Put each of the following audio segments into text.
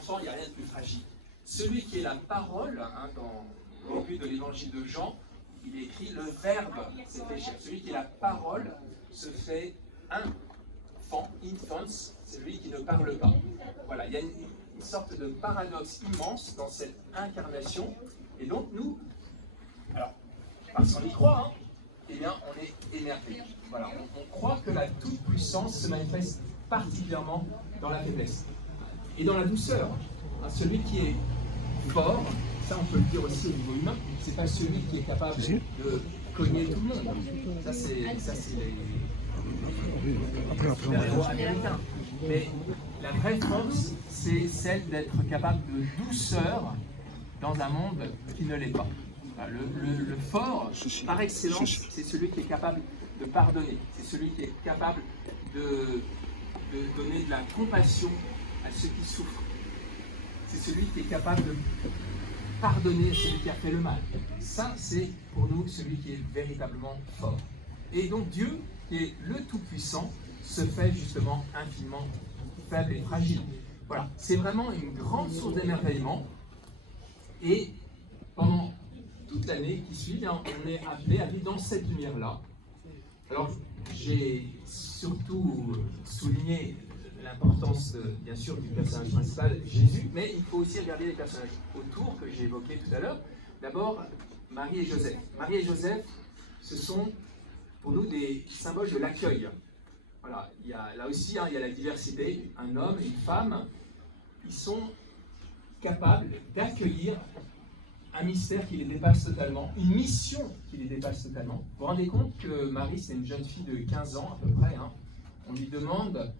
enfant, il n'y a rien de plus fragile. Celui qui est la parole, dans le début de l'évangile de Jean, il est écrit le Verbe s'est fait chair. Celui qui est la parole se fait infant, c'est celui qui ne parle pas. Voilà, il y a une sorte de paradoxe immense dans cette incarnation. Et donc nous, alors, parce qu'on y croit, eh bien on est émerveillé. Voilà, on croit que la toute-puissance se manifeste particulièrement dans la faiblesse et dans la douceur. Celui qui est fort, ça on peut le dire aussi au niveau humain, c'est pas celui qui est capable de cogner tout le monde. Ça c'est les rois américains. Mais la vraie force, c'est celle d'être capable de douceur dans un monde qui ne l'est pas. Le fort, par excellence, c'est celui qui est capable de pardonner. C'est celui qui est capable de donner de la compassion à ceux qui souffrent. C'est celui qui est capable de pardonner celui qui a fait le mal. Ça, c'est pour nous celui qui est véritablement fort. Et donc Dieu, qui est le Tout-Puissant, se fait justement infiniment faible et fragile. Voilà, c'est vraiment une grande source d'émerveillement. Et pendant toute l'année qui suit, on est appelé à vivre dans cette lumière-là. Alors, j'ai surtout souligné l'importance, bien sûr, du personnage principal, Jésus, mais il faut aussi regarder les personnages autour que j'ai évoqués tout à l'heure. D'abord, Marie et Joseph. Marie et Joseph, ce sont pour nous des symboles de l'accueil. Voilà, là aussi, il y a la diversité. Un homme et une femme, ils sont capables d'accueillir un mystère qui les dépasse totalement, une mission qui les dépasse totalement. Vous vous rendez compte que Marie, c'est une jeune fille de 15 ans à peu près. On lui demande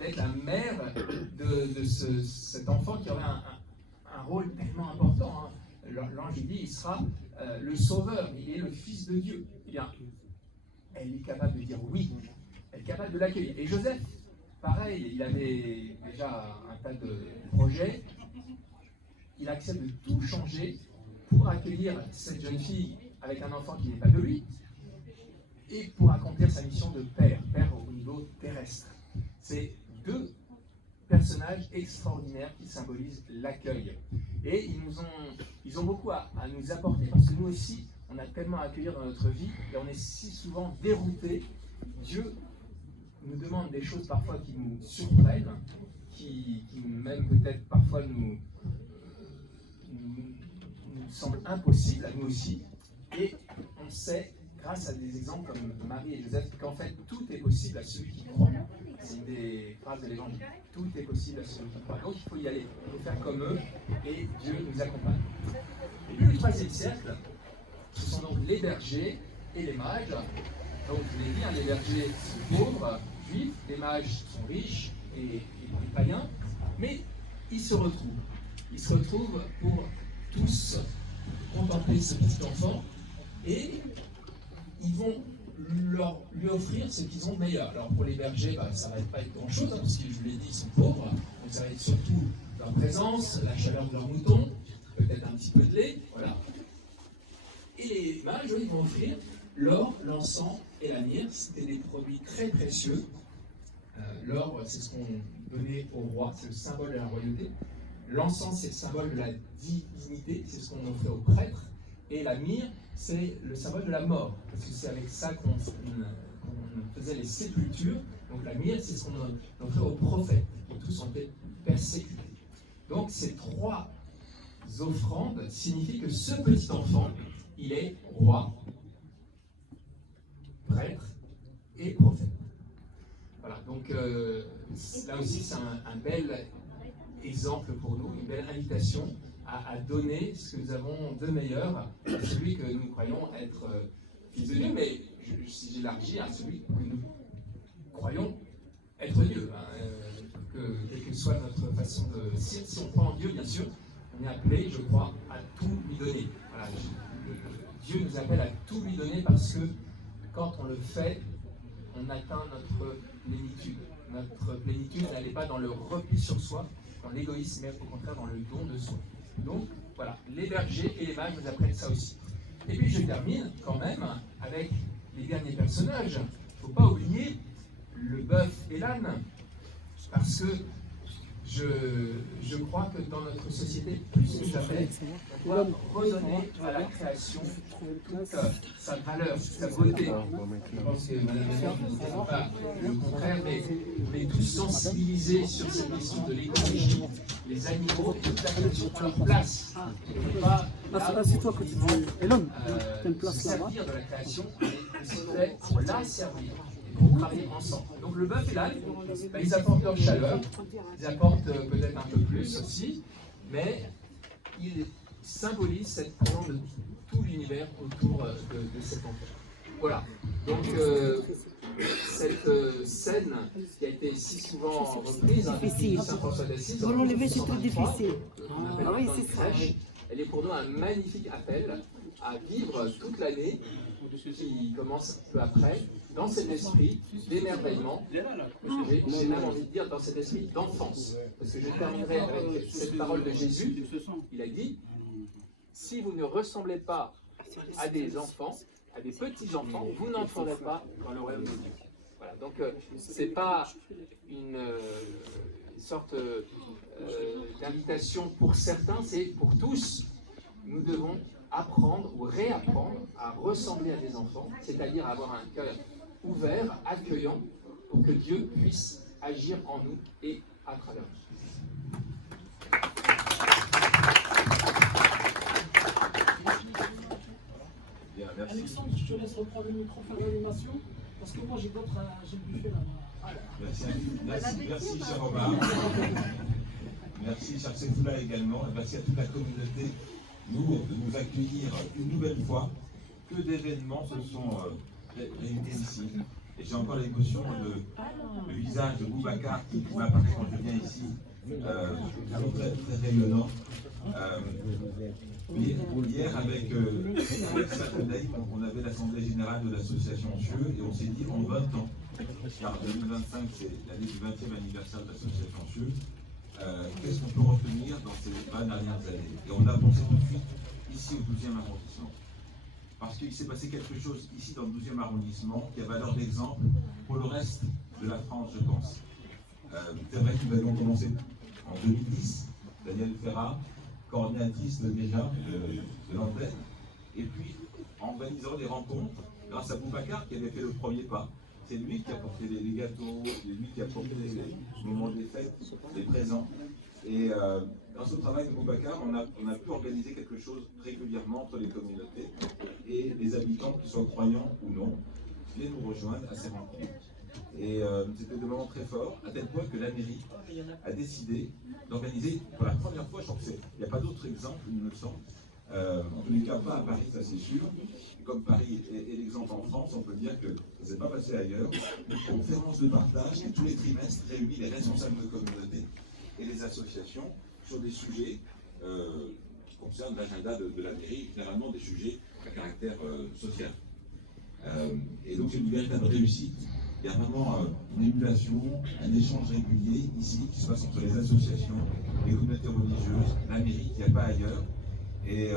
d'être la mère de cet enfant qui aurait un rôle tellement important. L'ange dit, il sera le sauveur, il est le fils de Dieu. Eh bien, elle est capable de dire oui, elle est capable de l'accueillir. Et Joseph, pareil, il avait déjà un tas de projets, il accepte de tout changer pour accueillir cette jeune fille avec un enfant qui n'est pas de lui, et pour accomplir sa mission de père au niveau terrestre. C'est deux personnages extraordinaires qui symbolisent l'accueil. Et ils ont beaucoup à nous apporter, parce que nous aussi, on a tellement à accueillir dans notre vie, et on est si souvent déroutés. Dieu nous demande des choses parfois qui nous surprennent, qui même peut-être parfois nous semblent impossibles à nous aussi. Et on sait, grâce à des exemples comme Marie et Joseph, qu'en fait tout est possible à celui qui croit. C'est une des phrases de l'Évangile. Tout est possible à celui qui croit. Donc il faut y aller, il faut faire comme eux, et Dieu nous accompagne. Et puis le troisième cercle, ce sont donc les bergers et les mages. Donc je l'ai dit, les bergers sont pauvres, juifs, les mages sont riches et païens, mais ils se retrouvent. Ils se retrouvent pour tous contempler ce petit enfant, et ils vont lui offrir ce qu'ils ont de meilleur. Alors pour les bergers, ça ne va pas être grand-chose, parce que je vous l'ai dit, ils sont pauvres, donc ça va être surtout leur présence, la chaleur de leurs moutons, peut-être un petit peu de lait, voilà. Et les mages, ils vont offrir l'or, l'encens et la myrrhe. C'était des produits très précieux. L'or, c'est ce qu'on donnait au roi, c'est le symbole de la royauté. L'encens, c'est le symbole de la divinité, c'est ce qu'on offrait aux prêtres. Et la myrrhe, c'est le symbole de la mort, parce que c'est avec ça qu'on faisait les sépultures. Donc la myrrhe, c'est ce qu'on offrait aux prophètes, qui tous ont été persécutés. Donc ces trois offrandes signifient que ce petit enfant, il est roi, prêtre et prophète. Voilà, donc là aussi c'est un bel exemple pour nous, une belle invitation à donner ce que nous avons de meilleur à celui que nous croyons être fils de Dieu, mais si j'élargis à celui que nous croyons être Dieu. Quelle que soit notre façon de... Si on croit en Dieu, bien sûr, on est appelé, je crois, à tout lui donner. Voilà, Dieu nous appelle à tout lui donner, parce que quand on le fait, on atteint notre plénitude. Notre plénitude, elle n'est pas dans le repli sur soi, dans l'égoïsme, mais au contraire dans le don de soi. Donc, voilà, les bergers et les mages nous apprennent ça aussi. Et puis je termine quand même avec les derniers personnages. Il ne faut pas oublier le bœuf et l'âne, parce que je crois que dans notre société, plus que jamais, on doit redonner à la création toute sa valeur, sa beauté. Je pense que Madame la Maire ne dira pas le contraire, mais on est tous sensibilisés sur cette question de l'écologie. Les animaux, toute la création ont leur place. On ne peut pas se servir de la création, mais c'est fait pour la servir. Pour travailler ensemble. Donc le bœuf et l'âne, ils apportent leur chaleur, ils apportent peut-être un peu plus aussi, mais ils symbolisent cette présence de tout l'univers autour de cet enfant. Voilà, donc cette scène qui a été si souvent reprise, depuis Saint François d'Assise, Vous l'enlevez, c'est très difficile. oui, c'est ça. Elle est pour nous un magnifique appel à vivre toute l'année, qui commence peu après, dans cet esprit d'émerveillement, j'ai même envie de dire dans cet esprit d'enfance. Parce que je terminerai avec cette parole de Jésus. Il a dit, si vous ne ressemblez pas à des enfants, à des petits-enfants, vous n'entrerez pas dans le royaume de Dieu. Voilà, donc c'est pas une sorte d'invitation pour certains, c'est pour tous. Nous devons apprendre ou réapprendre à ressembler à des enfants, c'est-à-dire avoir un cœur ouvert, accueillant, pour que Dieu puisse agir en nous et à travers nous. Bien, merci. Alexandre, je te laisse reprendre le micro faire l'animation, parce que moi j'ai le buffet là-bas. Merci, cher Omar. Merci, cher Sefoula également. Et merci à toute la communauté de nous accueillir une nouvelle fois. Que d'événements se sont réunis ici. Et j'ai encore l'émotion le visage de Boubacar qui m'apparaît quand je viens ici, très, très rayonnant. Hier, avec Naïm, on avait l'Assemblée Générale de l'Association CIeux et on s'est dit en 20 ans, car 2025 c'est l'année du 20e anniversaire de l'Association CIeux, qu'est-ce qu'on peut retenir dans ces 20 dernières années? Et on a pensé tout de suite ici au 12e arrondissement. Parce qu'il s'est passé quelque chose ici dans le 12e arrondissement qui a valeur d'exemple pour le reste de la France, je pense. C'est vrai que nous avions commencé en 2010, Daniel Ferrat, coordinatrice déjà de l'antenne, et puis en organisant des rencontres grâce à Boubacar qui avait fait le premier pas. C'est lui qui a porté les gâteaux, c'est lui qui a porté les moments des fêtes, les présents. Et grâce au travail de Boubacar, on a pu organiser quelque chose régulièrement entre les communautés et les habitants, qu'ils soient croyants ou non, viennent nous rejoindre à ces rencontres. Et c'était des moments très forts, à tel point que la mairie a décidé d'organiser pour la première fois, je crois qu'il n'y a pas d'autre exemple, il me semble, en tous les cas pas à Paris, ça c'est sûr. Comme Paris est l'exemple en France, on peut dire que ça ne s'est pas passé ailleurs. Une conférence de partage qui tous les trimestres réunit les responsables de communauté et les associations sur des sujets qui concernent l'agenda de la mairie, généralement des sujets à caractère social. Et donc c'est une véritable réussite. Il y a vraiment une émulation, un échange régulier ici qui se passe entre les associations, les communautés religieuses, la mairie, qu'il n'y a pas ailleurs. Et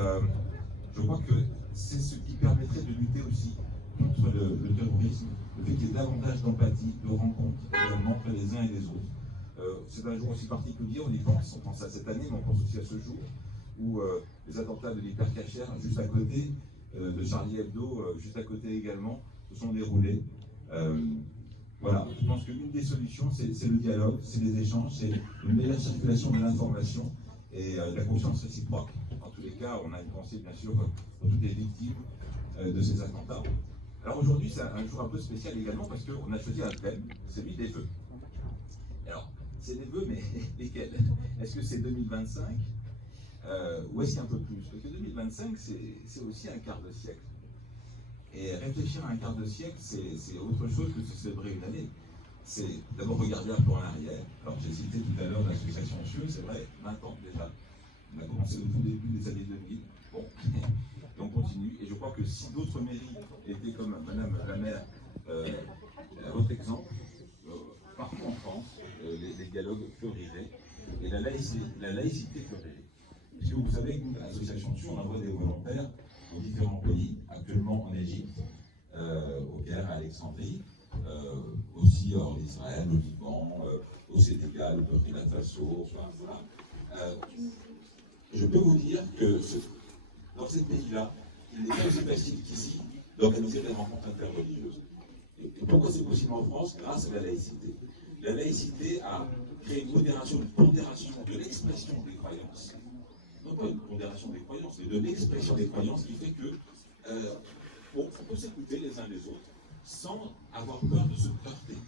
je crois que c'est ce qui permettrait de lutter aussi contre le terrorisme, le fait qu'il y ait davantage d'empathie, de rencontres également entre les uns et les autres. C'est un jour aussi particulier, on y pense, on pense à cette année, mais on pense aussi à ce jour où les attentats de l'Hypercacher, juste à côté, de Charlie Hebdo, juste à côté également, se sont déroulés. Voilà, je pense qu'une des solutions, c'est le dialogue, c'est les échanges, c'est une meilleure circulation de l'information et la confiance réciproque. En tous les cas, on a une pensée bien sûr pour toutes les victimes de ces attentats. Alors aujourd'hui, c'est un jour un peu spécial également parce qu'on a choisi un thème, celui des vœux. Alors, c'est des vœux, mais lesquels? Est-ce que c'est 2025 ou est-ce qu'il y a un peu plus? Parce que 2025, c'est aussi un quart de siècle. Et réfléchir à un quart de siècle, c'est autre chose que de se célébrer une année. C'est d'abord regarder un peu en arrière. Alors j'ai cité tout à l'heure l'association CIeux, c'est vrai, 20 ans déjà. On a commencé au tout début des années 2000. Bon, et on continue. Et je crois que si d'autres mairies étaient comme Madame la maire, votre exemple, partout en France, les dialogues fleuriraient et la laïcité fleurirait. Parce que vous savez que nous, à l'association CIeux, on envoie des volontaires aux différents pays, actuellement en Égypte, au Caire, à Alexandrie, aussi en Israël, au Liban, au au Sénégal, au Burkina Faso, enfin, voilà. Je peux vous dire que dans ces pays-là, il n'est pas aussi facile qu'ici d'organiser des rencontres interreligieuses. Et pourquoi c'est possible en France? Grâce à la laïcité. La laïcité a créé une modération, une pondération de l'expression des croyances. Non pas une pondération des croyances, mais de l'expression des croyances qui fait que on peut s'écouter les uns les autres sans avoir peur de se heurter.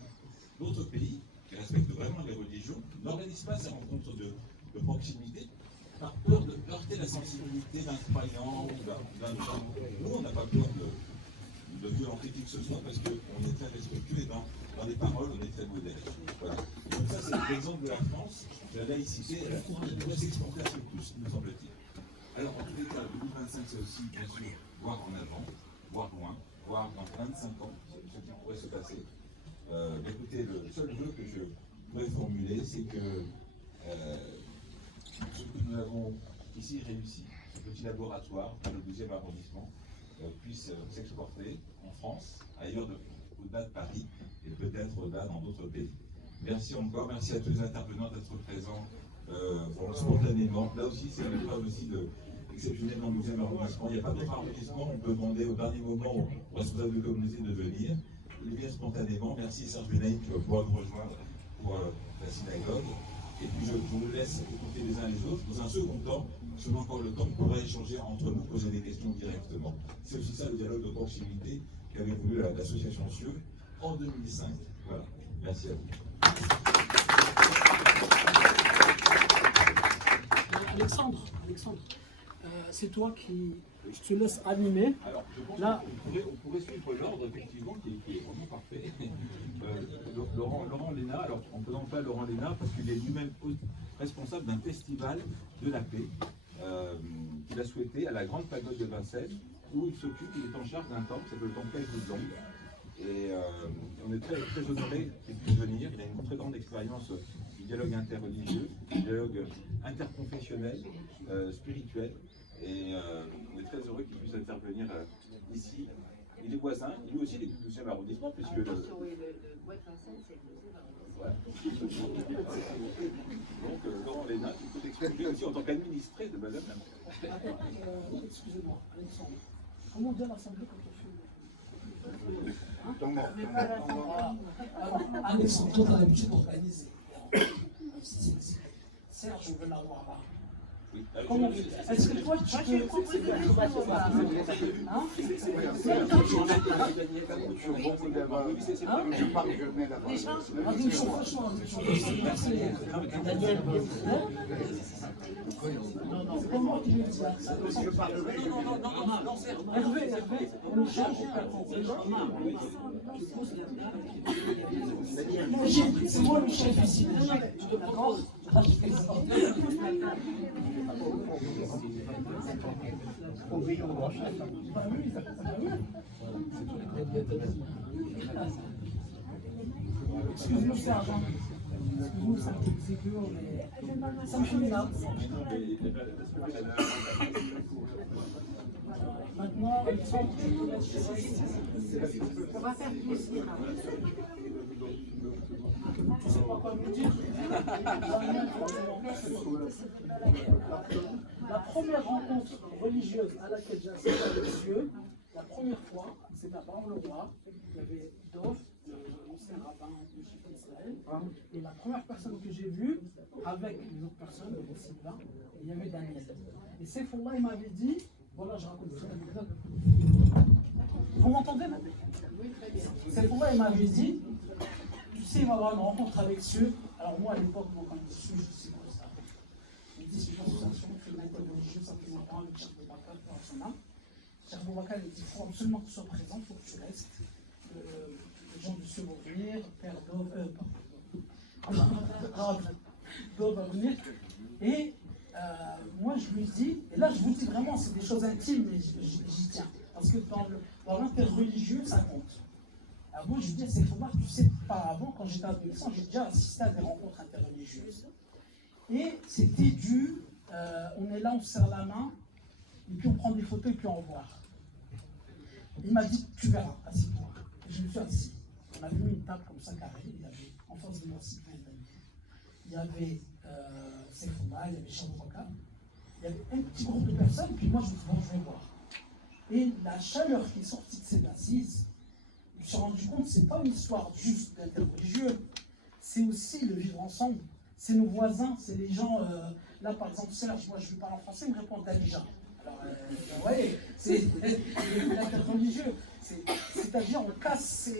D'autres pays qui respectent vraiment les religions n'organisent pas ces rencontres de proximité par peur de heurter la sensibilité d'un croyant ou d'un autre. Nous, on n'a pas peur de violenter qui que ce soit parce qu'on est très respectueux et dans les paroles, on est très modéré. Voilà. Donc ça, c'est l'exemple de la France. La laïcité, elle doit s'exporter assez tous, nous semble-t-il. Alors, en tous les cas, 2025, c'est aussi, bien sûr, voir en avant, voir loin, voir dans 25 ans ce qui pourrait se passer. Écoutez, le seul vœu que je pourrais formuler, c'est que ce que nous avons ici réussi, ce petit laboratoire dans le 12e arrondissement, puisse s'exporter en France, ailleurs au-delà de Paris, et peut-être au-delà dans d'autres pays. Merci encore, merci à tous les intervenants d'être présents spontanément. Là aussi, c'est une épreuve aussi exceptionnelle dans le 12e arrondissement. Il n'y a pas d'autre arrondissement, on peut demander au dernier moment aux responsables de communauté de venir. Il vient spontanément. Merci Serge Benaïm qui va pouvoir nous rejoindre pour la synagogue. Et puis je vous laisse écouter les uns les autres. Dans un second temps, selon encore le temps, on pourrait échanger entre nous, poser des questions directement. C'est aussi ça le dialogue de proximité qu'avait voulu l'association CIeux en 2005. Voilà. Merci à vous. Alexandre, c'est toi qui... Je te laisse animer. Alors, je pense là, on pourrait suivre l'ordre, effectivement, qui est vraiment parfait. Laurent Léna, alors on ne présente pas Laurent Léna parce qu'il est lui-même responsable d'un festival de la paix qu'il a souhaité à la Grande Pagode de Vincennes, où il s'occupe, il est en charge d'un temple qui s'appelle le temple Caille-Bouillon. Et on est très, très honoré qu'il puisse venir. Il a une très grande expérience du dialogue interreligieux, du dialogue interconfessionnel, spirituel. Et on est très heureux qu'il puisse intervenir ici. Il est voisin, lui aussi il est du 12e arrondissement, puisque le bois de Vincennes, c'est le 12e arrondissement. Donc Laurent Léna, tu peux t'exprimer aussi en tant qu'administré de Madame la Maire. Excusez-moi, Alexandre. Comment dire l'Assemblée quand on fait... Alexandre, toi, tu as l'habitude d'organiser. Serge, je veux l'avoir là. Oui. Comment est-ce que toi, tu peux... C'est moi le chef ici. D'accord? Excuse-moi, Serge. Excuse-moi, c'est dur, mais ça me fait mal. Maintenant, on va faire plaisir. Tu sais pas quoi me dire? La première rencontre religieuse à laquelle j'ai assisté avec Dieu, la première fois, c'est à Bar-le-Roi. Il y avait Dov, l'ancien rabbin du Chef d'Israël. Et la première personne que j'ai vue, avec les autres personnes, le Sylvain, il y avait Daniel. Et Sefoullah, il m'avait dit, voilà, je raconte toute l'anecdote. Vous m'entendez maintenant? Oui, très bien. Sefoullah, il m'avait dit, tu sais, il va y avoir une rencontre avec Dieu. Alors moi, à l'époque, quand je suis, je sais pas ça. Il dit, c'est une association qui fait une école religieuse, ça fait longtemps, avec Cheikh Boubacar, pour Arsenal. Cheikh Boubacar, il dit, il faut absolument que tu sois présent, il faut que tu restes. Les gens du Dieu vont venir, Père Dov va venir. Et moi, je lui dis, et là, je vous dis vraiment, c'est des choses intimes, mais j'y tiens. Parce que dans l'interreligieux, ça compte. Alors moi, je lui dis, c'est Fomar, tu sais, par avant, quand j'étais adolescent, j'ai déjà assisté à des rencontres interreligieuses. Et c'était on est là, on se serre la main, et puis on prend des photos, et puis on revoit. Il m'a dit, tu verras, assis-toi. Et je me suis assis. On avait mis une table comme ça, carrée, il y avait en face de moi Sylvain et Daniel. il y avait Sefouma, il y avait Chambrocam, il y avait un petit groupe de personnes, puis moi je vais voir. Et la chaleur qui est sortie de cette assise, je me suis rendu compte que ce n'est pas une histoire juste d'interreligieux, c'est aussi le vivre ensemble. C'est nos voisins, c'est les gens. Là, par exemple, Serge, moi je lui parle en français, il me répond Dalija. Alors, vous voyez, c'est l'interreligieux. C'est-à-dire, on casse.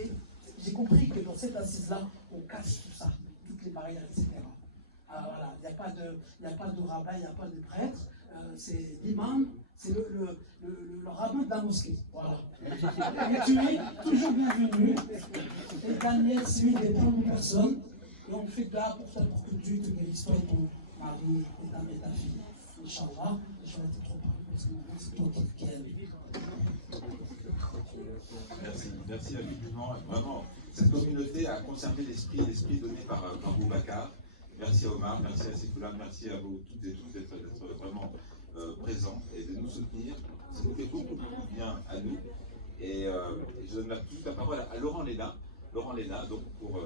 J'ai compris que dans cette assise-là, on casse tout ça, toutes les barrières, etc. Alors, voilà, il n'y a pas de rabbin, il n'y a pas de prêtre. C'est l'imam, c'est le rabbin de la mosquée. Voilà. Et tu es toujours bienvenu. Et Daniel, c'est une des premières personnes. Et on fait de là pour toi, pour que Dieu te guérisse, toi et ton mari, et ta fille. Inch'Allah, je vais te trop parler parce que c'est toi qui es lui. Merci infiniment. Vraiment, cette communauté a conservé l'esprit donné par Boubacar. Merci à Omar, merci à Sefoula, merci à vous toutes et tous d'être vraiment présents et de nous soutenir. Ça nous fait beaucoup de bien à nous. Et je donne tout la parole à Laurent Léna. Laurent Léna, donc pour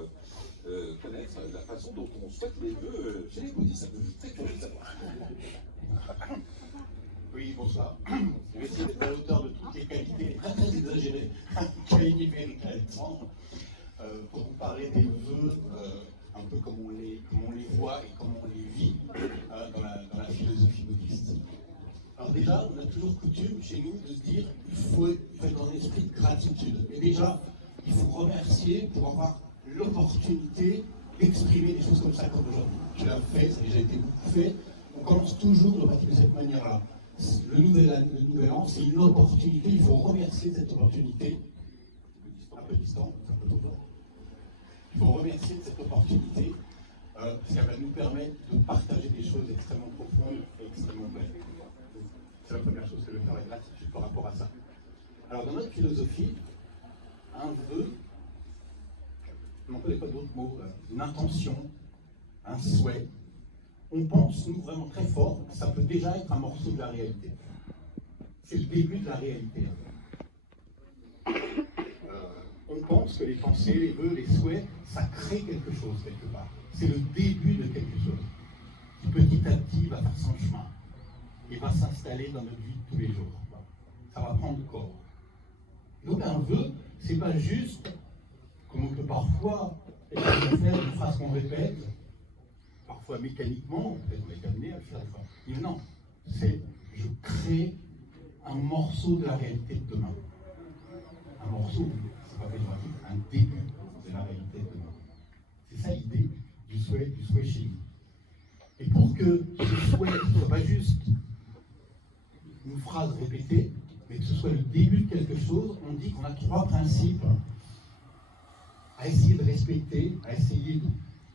connaître la façon dont on souhaite les vœux chez les bouddhistes. Ça peut être très curieux de savoir. Oui, bonsoir. Je vais essayer d'être à la hauteur de toutes les qualités très exagérées qu'a énumérées Alexandre pour vous parler des vœux un peu comme on les voit et comme on les vit dans la philosophie bouddhiste. Alors déjà, on a toujours coutume chez nous de se dire il faut être dans un esprit de gratitude. Et déjà, il faut remercier pour avoir l'opportunité d'exprimer des choses comme ça comme aujourd'hui. Je l'ai fait, ça a déjà été beaucoup fait. On commence toujours le pratique de cette manière-là. Le nouvel an, c'est une opportunité, il faut remercier cette opportunité. Un peu distant, un peu trop. Il faut remercier de cette opportunité, parce qu'elle va nous permettre de partager des choses extrêmement profondes et extrêmement belles. C'est la première chose que je veux faire, la gratitude par rapport à ça. Alors, dans notre philosophie, un vœu, on n'en connaît pas d'autres mots, une intention, un souhait, on pense, nous, vraiment très fort, que ça peut déjà être un morceau de la réalité. C'est le début de la réalité. On pense que les pensées, les vœux, les souhaits, ça crée quelque chose quelque part. C'est le début de quelque chose qui petit à petit va faire son chemin et va s'installer dans notre vie de tous les jours. Ça va prendre corps. Donc un vœu, c'est pas juste, comme on peut parfois faire une phrase qu'on répète, parfois mécaniquement, peut-être on est amené à le faire. Mais non, c'est je crée un morceau de la réalité de demain. Un morceau, c'est pas péjoratif, un début de la réalité de demain. C'est ça l'idée du souhait chez nous. Et pour que ce souhait ne soit pas juste une phrase répétée, mais que ce soit le début de quelque chose, on dit qu'on a 3 principes à essayer de respecter, à essayer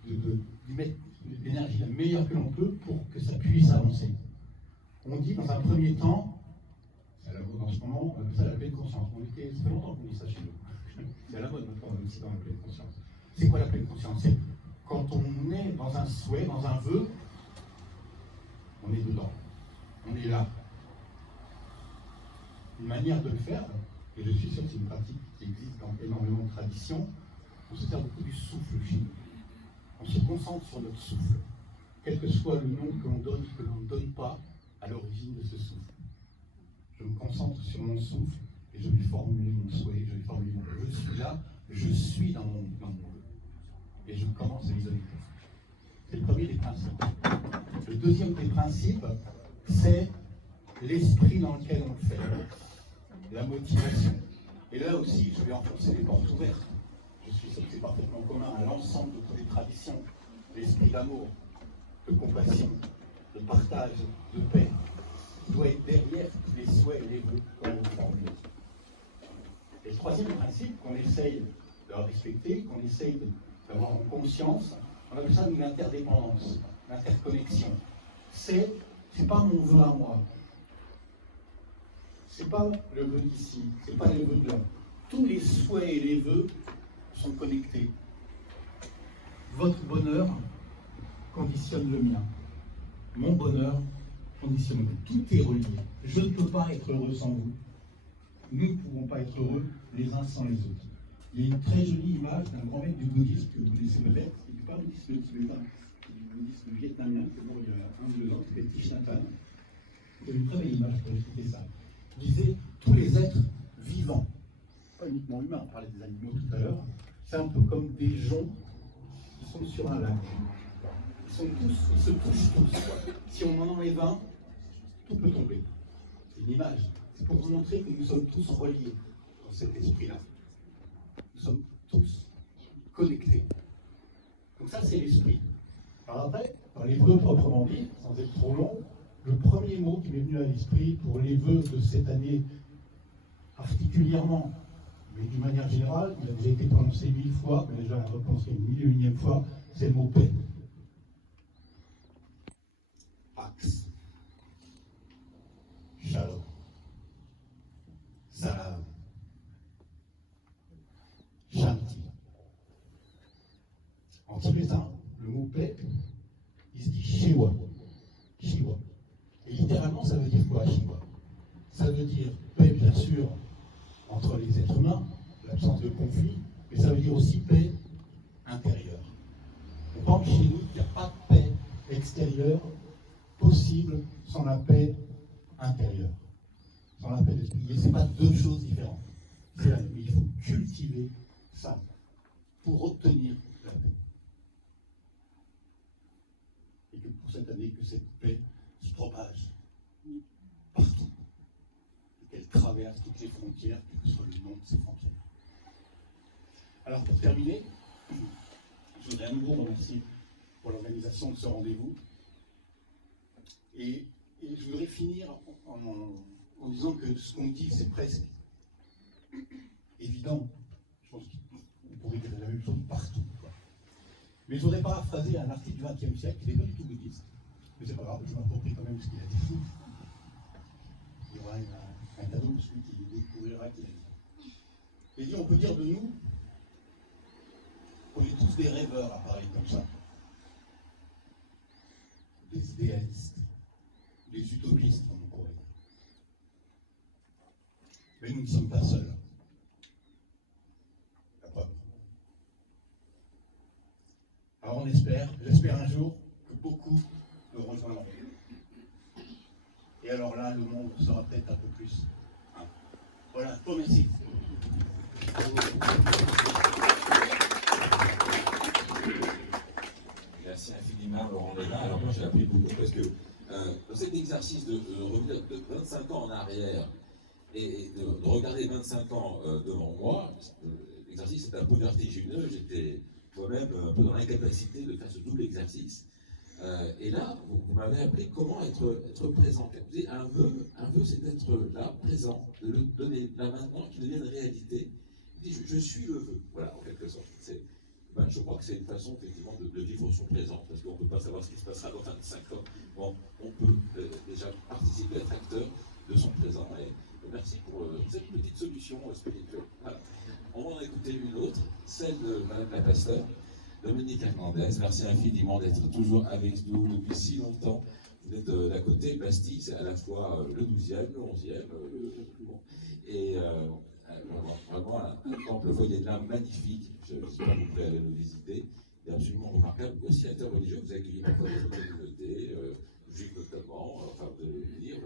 d'y mettre l'énergie la meilleure que l'on peut pour que ça puisse avancer. On dit dans un premier temps, c'est à la mode en ce moment, on appelle ça la pleine conscience. Ça fait longtemps qu'on dit ça chez nous. C'est à la mode maintenant aussi dans la pleine conscience. C'est quoi la pleine conscience? C'est quand on est dans un souhait, dans un vœu, on est dedans. On est là. Une manière de le faire, et je suis sûr que c'est une pratique qui existe dans énormément de traditions, on se sert beaucoup du souffle chez nous. On se concentre sur notre souffle, quel que soit le nom que l'on ne donne pas à l'origine de ce souffle. Je me concentre sur mon souffle et je lui formule mon souhait, je lui formule mon vœu. Je suis là, je suis dans mon vœu. Et je commence à visualiser. C'est le premier des principes. Le deuxième des principes, c'est l'esprit dans lequel on le fait, la motivation. Et là aussi, je vais enfoncer les portes ouvertes. Je suis sûr que c'est parfaitement commun à l'ensemble de toutes les traditions. L'esprit d'amour, de compassion, de partage, de paix, qui doit être derrière tous les souhaits et les vœux qu'on nous formule. Et le troisième principe qu'on essaye de respecter, qu'on essaye d'avoir en conscience, on appelle ça l'interdépendance, l'interconnexion. C'est pas mon vœu à moi. C'est pas le vœu d'ici, c'est pas le vœu de là. Tous les souhaits et les vœux sont connectés. Votre bonheur conditionne le mien. Mon bonheur conditionne le mien. Tout est relié. Je ne peux pas être heureux sans vous. Nous ne pouvons pas être heureux les uns sans les autres. Il y a une très jolie image d'un grand maître du bouddhisme que vous connaissez peut-être, qui n'est pas bouddhisme tibétain, bouddhiste vietnamien qui est mort il y a 1 ou 2 ans, qui s'appelle Thich Nhat Hanh. C'est une très belle image pour expliquer ça. Il disait tous les êtres vivants, pas uniquement humains, on parlait des animaux tout à l'heure, c'est un peu comme des joncs qui sont sur un lac. Ils se touchent tous. Si on en enlève un, tout peut tomber. C'est une image. C'est pour vous montrer que nous sommes tous reliés dans cet esprit-là. Nous sommes tous connectés. Donc ça, c'est l'esprit. Alors après, dans les vœux proprement dit, sans être trop long, le premier mot qui m'est venu à l'esprit pour les vœux de cette année particulièrement, mais d'une manière générale, il a déjà été prononcé 1000 fois, mais déjà repensé une 1001e fois, c'est le mot paix. Pax. Shalom. Salam. Shanti. En tibétain, le mot paix, il se dit Shiwa. Shiwa. Et littéralement, ça veut dire quoi, Shiwa? Ça veut dire paix, bien sûr, entre les êtres humains, l'absence de conflit, mais ça veut dire aussi paix intérieure. On pense chez nous qu'il n'y a pas de paix extérieure possible sans la paix intérieure, sans la paix d'esprit. Et ce n'est pas deux choses différentes. C'est la même. Il faut cultiver ça pour obtenir la paix. Et que pour cette année, que cette paix se propage partout. Et qu'elle traverse toutes les frontières, quel que soit le nom de ces frontières. Alors pour terminer, je voudrais à nouveau remercier pour l'organisation de ce rendez-vous. Et je voudrais finir en disant que ce qu'on dit, c'est presque évident. Je pense qu'on pourrait dire la même chose partout, quoi. Mais je voudrais paraphraser un article du XXe siècle qui n'est pas du tout bouddhiste. Mais c'est pas grave, je m'approprier quand même ce qu'il a dit. Il y aura un cadeau pour celui qui découvrira qu'il a dit. Il dit, on peut dire de nous qu'on est tous des rêveurs à parler comme ça. Des idéalistes. Les utopistes, on pourrait dire. Mais nous ne sommes pas seuls. La preuve. Alors j'espère un jour que beaucoup nous rejoindront. Et alors là, le monde sera peut-être un peu plus. Voilà, je vous remercie. Merci infiniment, Laurent Léna. Alors moi j'ai appris beaucoup parce que dans cet exercice de revenir de 25 ans en arrière et de regarder 25 ans devant moi, l'exercice était un peu vertigineux, j'étais moi-même un peu dans l'incapacité de faire ce double exercice. Et là, vous m'avez appris comment être présent. Un vœu c'est d'être là, présent, de le donner là maintenant, qu'il devienne réalité. Je suis le vœu, voilà, en quelque sorte. Je crois que c'est une façon effectivement de vivre son présent, parce qu'on ne peut pas savoir ce qui se passera dans 25 ans. Bon, on peut déjà participer, être acteur de son présent. Et merci pour cette petite solution spirituelle. Voilà. On va en écouter une autre, celle de Madame la Pasteur, Dominique Hernandez. Merci infiniment d'être toujours avec nous depuis si longtemps. Vous êtes d'à côté, Bastille, c'est à la fois le 12e, le 11e, bon. Et vraiment un temple foyer de l'âme magnifique. Je ne sais pas vous pouvez aller le visiter. Il est absolument remarquable. Aussi interreligieux, vous accueillez parfois votre communauté, juive notamment, enfin vous allez venir,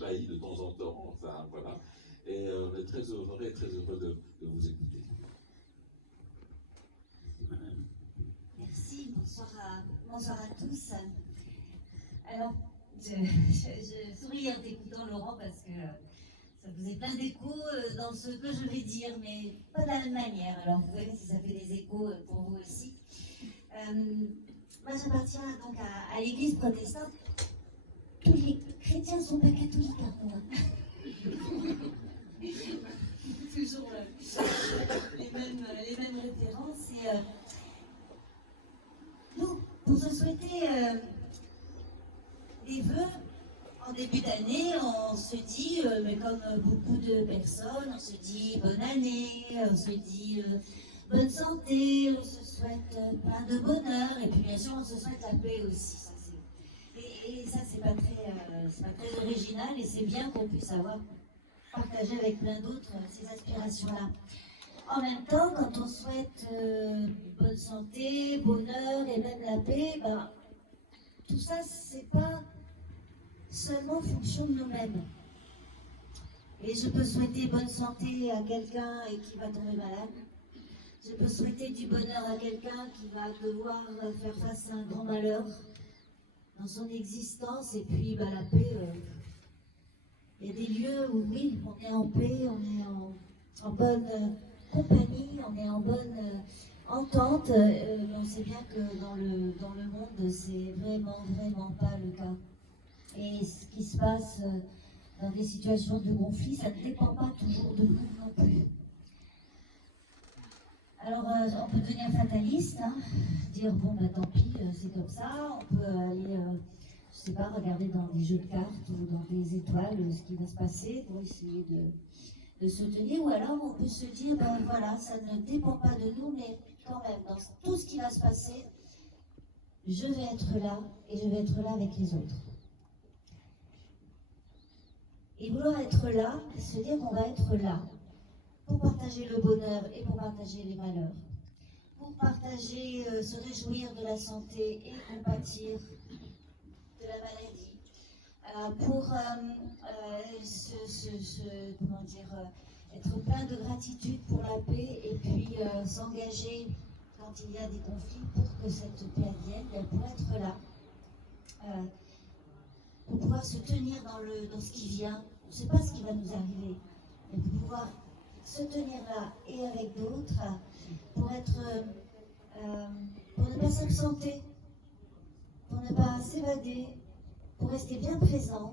bailli de temps en temps, enfin voilà. Et on est très honoré et très heureux de vous écouter. Merci, bonsoir à tous. Alors, je souris en t'écoutant Laurent parce que ça faisait plein d'échos dans ce que je vais dire, mais pas de la même manière. Alors vous verrez si ça fait des échos pour vous aussi. Moi j'appartiens donc à l'église protestante. Tous les chrétiens ne sont pas catholiques, hein, toujours les mêmes références. Et nous, pour se souhaiter des vœux, en début d'année, on se dit, mais comme beaucoup de personnes, on se dit bonne année, on se dit bonne santé, on se souhaite plein de bonheur, et puis bien sûr on se souhaite la paix aussi. Et ça c'est pas très original, et c'est bien qu'on puisse partager avec plein d'autres ces aspirations-là. En même temps, quand on souhaite bonne santé, bonheur et même la paix, tout ça, c'est pas seulement en fonction de nous-mêmes. Et je peux souhaiter bonne santé à quelqu'un et qui va tomber malade. Je peux souhaiter du bonheur à quelqu'un qui va devoir faire face à un grand malheur dans son existence. Et puis la paix, il y a des lieux où oui, on est en paix, on est en bonne compagnie, on est en bonne entente. Mais on sait bien que dans le monde, c'est vraiment pas le cas. Et ce qui se passe dans des situations de conflit, ça ne dépend pas toujours de nous non plus. Alors, on peut devenir fataliste, hein, dire bon, tant pis, c'est comme ça. On peut aller, je sais pas, regarder dans des jeux de cartes ou dans des étoiles ce qui va se passer pour essayer de se tenir. Ou alors, on peut se dire, voilà, ça ne dépend pas de nous, mais quand même, dans tout ce qui va se passer, je vais être là et je vais être là avec les autres. Et vouloir être là, se dire qu'on va être là pour partager le bonheur et pour partager les malheurs, pour partager, se réjouir de la santé et compatir de la maladie, pour être plein de gratitude pour la paix et puis s'engager quand il y a des conflits pour que cette paix advienne, pour être là, pour pouvoir se tenir dans ce qui vient. On ne sait pas ce qui va nous arriver, mais pour pouvoir se tenir là et avec d'autres, pour ne pas s'absenter, pour ne pas s'évader, pour rester bien présent.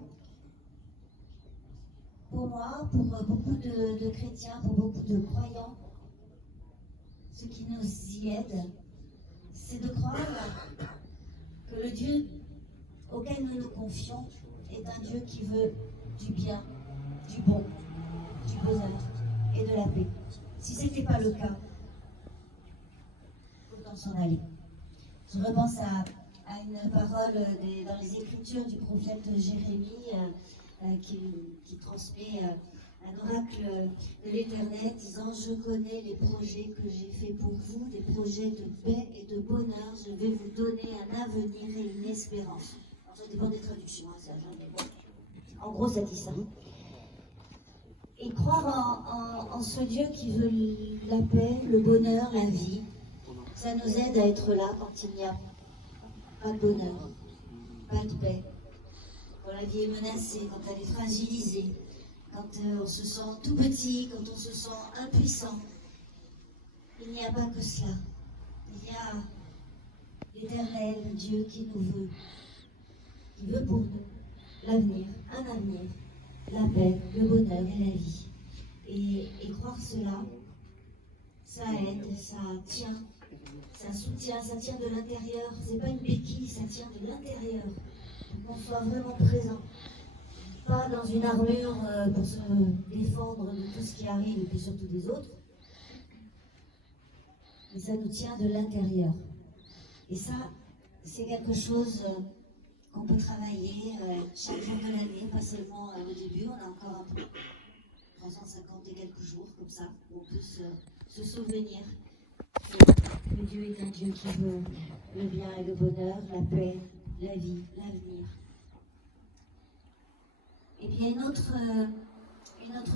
Pour moi, pour beaucoup de chrétiens, pour beaucoup de croyants, ce qui nous y aide, c'est de croire que le Dieu auquel nous nous confions est un Dieu qui veut du bien, du bon, du bonheur et de la paix. Si ce n'était pas le cas, autant s'en aller. Je repense à une parole dans les Écritures du prophète Jérémie qui transmet un oracle de l'Éternel disant « Je connais les projets que j'ai faits pour vous, des projets de paix et de bonheur. Je vais vous donner un avenir et une espérance. » Ça dépend des traductions, hein, ça, mais bon. En gros, ça dit ça. Et croire en ce Dieu qui veut la paix, le bonheur, la vie, ça nous aide à être là quand il n'y a pas de bonheur, pas de paix, quand la vie est menacée, quand elle est fragilisée, quand on se sent tout petit, quand on se sent impuissant. Il n'y a pas que cela. Il y a l'Éternel, Dieu qui veut pour nous l'avenir, un avenir, la paix, le bonheur et la vie. Et croire cela, ça aide, ça tient, ça soutient, ça tient de l'intérieur. C'est pas une béquille, ça tient de l'intérieur. Pour qu'on soit vraiment présent. Pas dans une armure pour se défendre de tout ce qui arrive et puis surtout des autres. Mais ça nous tient de l'intérieur. Et ça, c'est quelque chose qu'on peut travailler chaque jour de l'année, pas seulement au début. On a encore un peu 350 et quelques jours comme ça, où on peut se souvenir que Dieu est un Dieu qui veut le bien et le bonheur, la paix, la vie, l'avenir. Et puis il y a une autre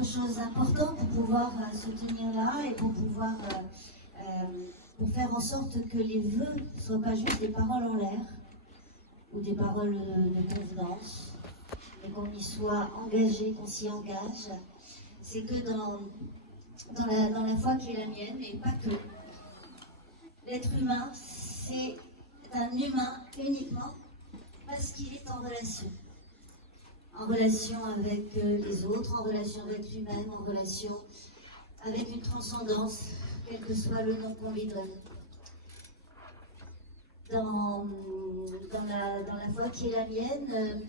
chose importante pour pouvoir se tenir là et pour pouvoir pour faire en sorte que les vœux ne soient pas juste des paroles en l'air ou des paroles de convenance, mais qu'on y soit engagé, qu'on s'y engage. C'est que dans la foi qui est la mienne, et pas que, l'être humain, c'est un humain uniquement parce qu'il est en relation. En relation avec les autres, en relation avec lui-même, en relation avec une transcendance, quel que soit le nom qu'on lui donne. Dans la foi qui est la mienne,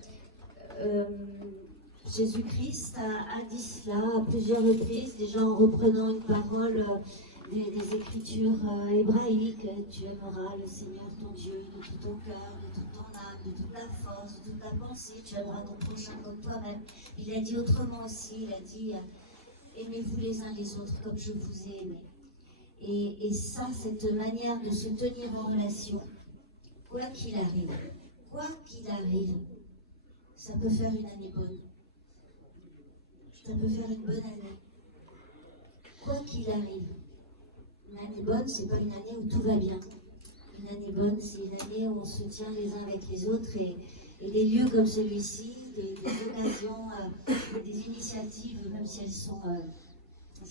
Jésus-Christ a dit cela à plusieurs reprises, déjà en reprenant une parole des Écritures hébraïques. Tu aimeras le Seigneur ton Dieu de tout ton cœur, de toute ton âme, de toute ta force, de toute ta pensée. Tu aimeras ton prochain comme toi-même. Il a dit autrement aussi, il a dit aimez-vous les uns les autres comme je vous ai aimé. Et ça, cette manière de se tenir en relation, quoi qu'il arrive, quoi qu'il arrive, ça peut faire une année bonne. Ça peut faire une bonne année. Quoi qu'il arrive. Une année bonne, c'est pas une année où tout va bien. Une année bonne, c'est une année où on se tient les uns avec les autres et des lieux comme celui-ci, des occasions, des initiatives, même si si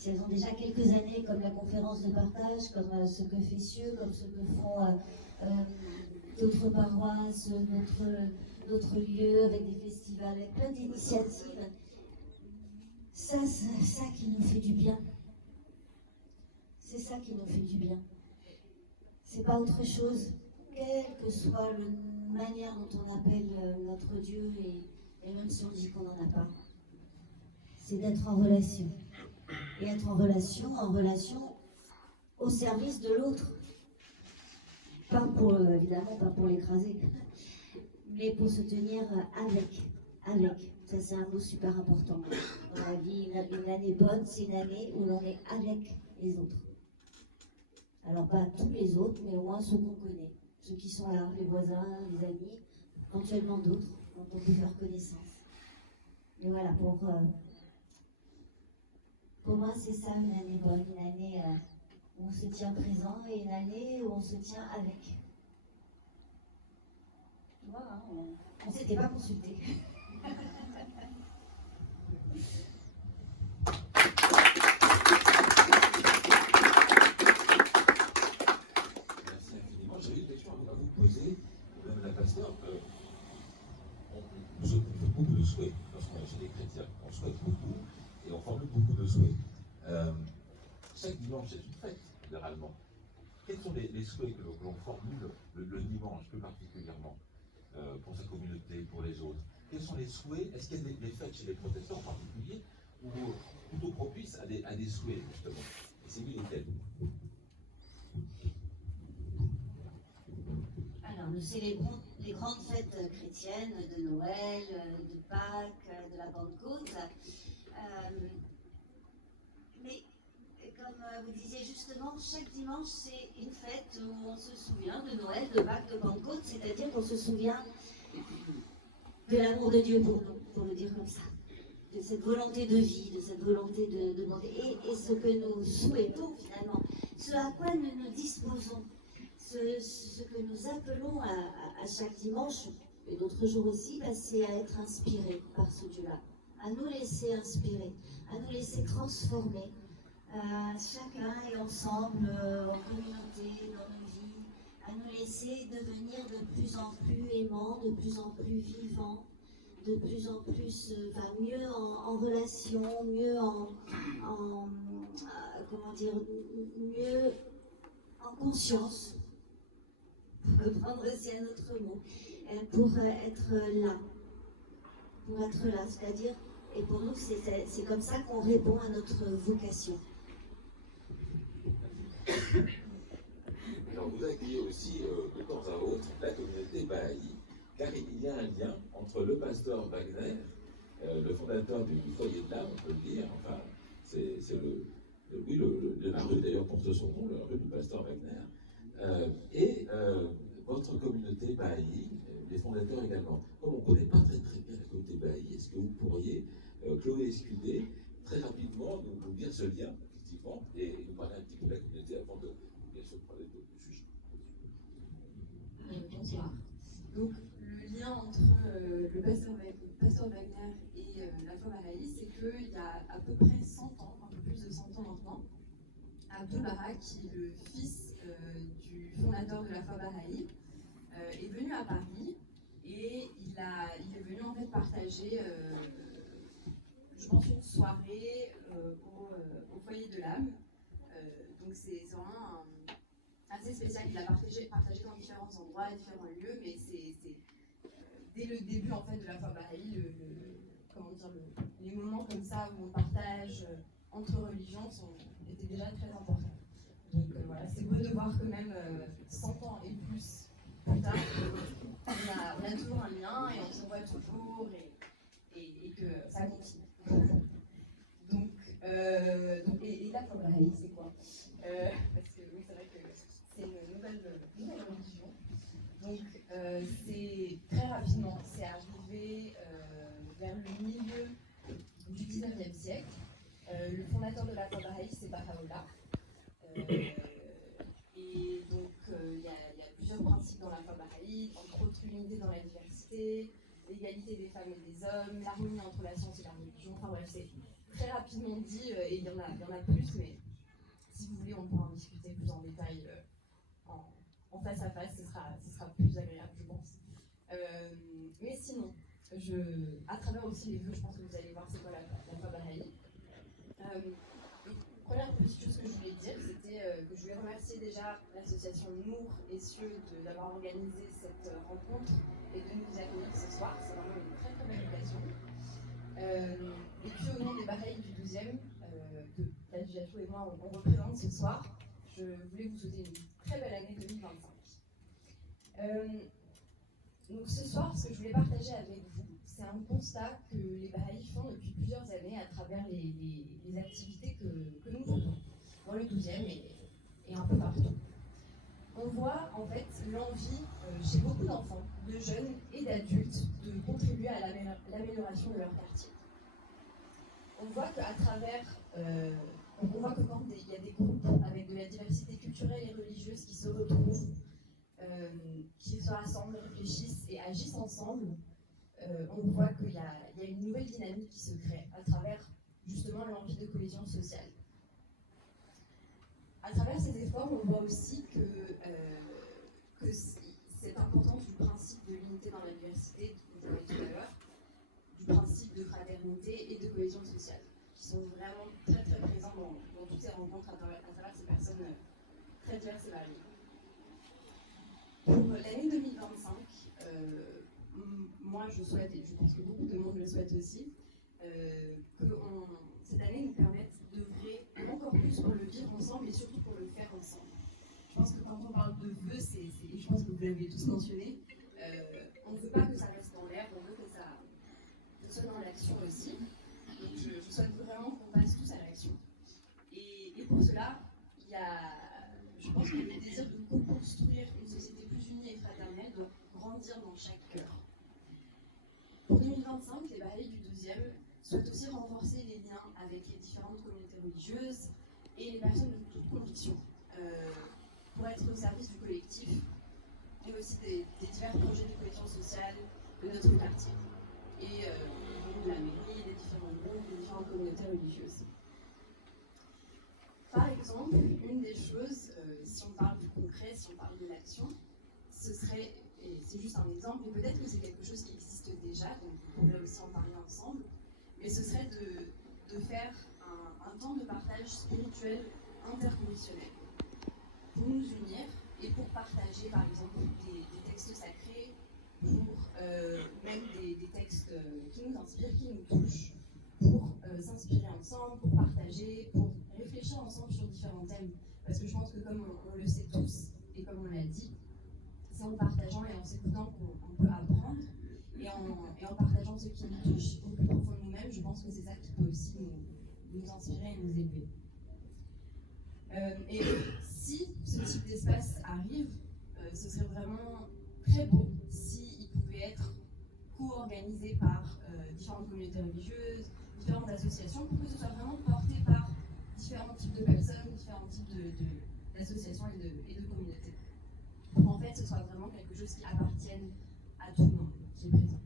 elles ont déjà quelques années, comme la conférence de partage, comme ce que fait Cieux, comme ce que font d'autres paroisses, d'autres lieux, avec des festivals, avec plein d'initiatives. C'est ça qui nous fait du bien. C'est ça qui nous fait du bien. C'est pas autre chose, quelle que soit la manière dont on appelle notre Dieu, et même si on dit qu'on n'en a pas. C'est d'être en relation. Et être en relation au service de l'autre. Évidemment, pas pour l'écraser, mais pour se tenir avec. Ça, c'est un mot super important. Dans la vie, une année bonne, c'est une année où l'on est avec les autres. Alors, pas tous les autres, mais au moins ceux qu'on connaît. Ceux qui sont là, les voisins, les amis, éventuellement d'autres, dont on peut faire connaissance. Et voilà, pour moi, c'est ça une année bonne, une année où on se tient présent et une année où on se tient avec. Tu vois, hein, on ne s'était pas consulté. Merci infiniment. J'avais une question à vous poser, Madame la pasteur. On fait beaucoup de souhaits lorsqu'on est chez les chrétiens. On souhaite beaucoup et on formule beaucoup de souhaits. Chaque dimanche, c'est une fête, généralement. Quels sont les souhaits que l'on formule le dimanche, plus particulièrement, pour sa communauté, pour les autres? Quels sont les souhaits? Est-ce qu'il y a des fêtes chez les protestants en particulier, ou plutôt propices à des souhaits, justement? Et c'est lui lesquels? Alors, nous célébrons les grandes fêtes chrétiennes de Noël, de Pâques, de la Pentecôte. Mais, comme vous disiez justement, chaque dimanche, c'est une fête où on se souvient de Noël, de Pâques, de Pentecôte, c'est-à-dire qu'on se souvient de l'amour de Dieu pour nous, pour le dire comme ça. De cette volonté de vie, de cette volonté de bonté. Et ce que nous souhaitons, finalement, ce à quoi nous nous disposons. Ce que nous appelons à chaque dimanche, et d'autres jours aussi, c'est à être inspirés par ce Dieu-là, à nous laisser inspirer, à nous laisser transformer, chacun et ensemble, en communauté, dans nos vies, à nous laisser devenir de plus en plus aimants, de plus en plus vivants, de plus en plus, mieux en relation, mieux mieux en conscience. Pour reprendre aussi un autre mot, pour être là, c'est-à-dire, et pour nous, c'est comme ça qu'on répond à notre vocation. Alors, vous accueillez aussi, de temps à autre, la communauté Baha'i, car il y a un lien entre le pasteur Wagner, le fondateur du foyer de l'âme, on peut le dire, enfin, c'est la rue d'ailleurs porte son nom, la rue du pasteur Wagner, et votre communauté Baha'i, les fondateurs également. Comme on ne connaît pas très bien la communauté Baha'i, est-ce que vous pourriez, Chloé Escudé, très rapidement nous dire ce lien, effectivement, et nous parler un petit peu de la communauté avant de, bien sûr, parler d'autres sujets. Bonsoir. Donc, le lien entre le pasteur Wagner et la foi Baha'i, c'est qu'il y a à peu près 100 ans, un peu plus de 100 ans maintenant, Abdul Barak, qui est le fils du fondateur de la foi Baha'i, est venu à Paris et il est venu en fait partager, je pense, une soirée au foyer de l'âme. Donc c'est vraiment assez spécial. Il a partagé dans différents endroits, différents lieux, mais c'est dès le début en fait de la foi Baha'i, les moments comme ça où on partage entre religions étaient déjà très importants. Donc voilà, c'est beau de voir que même 100 ans et plus tard, on a toujours un lien et on se voit toujours et que ça continue. Donc et la foi Baha'i, c'est quoi? Parce que oui, c'est vrai que c'est une nouvelle religion. Donc C'est très rapidement, c'est arrivé vers le milieu du 19e siècle. Le fondateur de la foi bahaï, c'est Baha'u'llah. Et donc, il y a plusieurs principes dans la foi bahaï, entre autres l'unité dans la diversité, l'égalité des femmes et des hommes, l'harmonie entre la science et la religion. Enfin bref, c'est très rapidement dit, et il y en a plus, mais si vous voulez, on pourra en discuter plus en détail en face à face, ce sera plus agréable, je pense. Mais sinon, à travers aussi les vœux, je pense que vous allez voir c'est quoi la foi bahaï. Première petite chose que je voulais dire, c'était que je voulais remercier déjà l'association Nour et Cieux d'avoir organisé cette rencontre et de nous accueillir ce soir. C'est vraiment une très très belle occasion. Et puis au nom des Bahaïs du 12e, que Fadjiatou et moi on représente ce soir, je voulais vous souhaiter une très belle année 2025. Donc ce soir, ce que je voulais partager avec vous, c'est un constat que les Bahaïs font depuis plusieurs années à travers les activités que nous faisons dans le 12e et un peu partout. On voit en fait l'envie chez beaucoup d'enfants, de jeunes et d'adultes de contribuer à l'amélioration de leur quartier. On voit qu'à travers, on voit que quand il y a des groupes avec de la diversité culturelle et religieuse qui se retrouvent, qui se rassemblent, réfléchissent et agissent ensemble, on voit qu'il y a une nouvelle dynamique qui se crée à travers justement l'envie de cohésion sociale. À travers ces efforts, on voit aussi que cette importance du principe de l'unité dans la diversité, dont on parlait tout à l'heure, du principe de fraternité et de cohésion sociale, qui sont vraiment très très présents dans toutes ces rencontres à travers ces personnes très diverses et variées. Pour l'année 2025, moi je souhaite, et je pense que beaucoup de monde le souhaite aussi, que cette année nous permette d'œuvrer encore plus pour le vivre ensemble et surtout pour le faire ensemble. Je pense que quand on parle de vœux, et je pense que vous l'avez tous mentionné, on ne veut pas que ça reste en l'air, on veut que ça soit dans l'action aussi. Donc je souhaite vraiment qu'on passe tous à l'action. Et pour cela, il y a, je pense que le désir de co-construire une société plus unie et fraternelle doit grandir dans chaque cœur. Pour 2025, les Bahaïs du 12e souhaitent aussi renforcer les liens avec les différentes communautés religieuses et les personnes de toute conviction pour être au service du collectif et aussi des divers projets de cohésion sociale de notre quartier et de la mairie, des différents groupes, des différentes communautés religieuses. Par exemple, une des choses, si on parle du concret, si on parle de l'action, ce serait, et c'est juste un exemple, mais peut-être que c'est quelque chose qui existe déjà, donc on pourrait aussi en parler ensemble, mais ce serait de faire un temps de partage spirituel intercommissionnel pour nous unir et pour partager par exemple des textes sacrés, pour même des textes qui nous inspirent, qui nous touchent, pour s'inspirer ensemble, pour partager, pour réfléchir ensemble sur différents thèmes. Parce que je pense que comme on le sait tous, et comme on l'a dit, c'est en partageant et en s'écoutant qu'on peut apprendre, et en partageant ce qui nous touche au plus profond de nous-mêmes, je pense que c'est ça qui peut aussi nous inspirer et nous élever. Et si ce type d'espace arrive, ce serait vraiment très beau s'il pouvait être co-organisé par différentes communautés religieuses, différentes associations, pour que ce soit vraiment porté par différents types de personnes, différents types d'associations et de communautés. Pour qu'en fait, ce soit vraiment quelque chose qui appartienne à tout le monde qui est présent.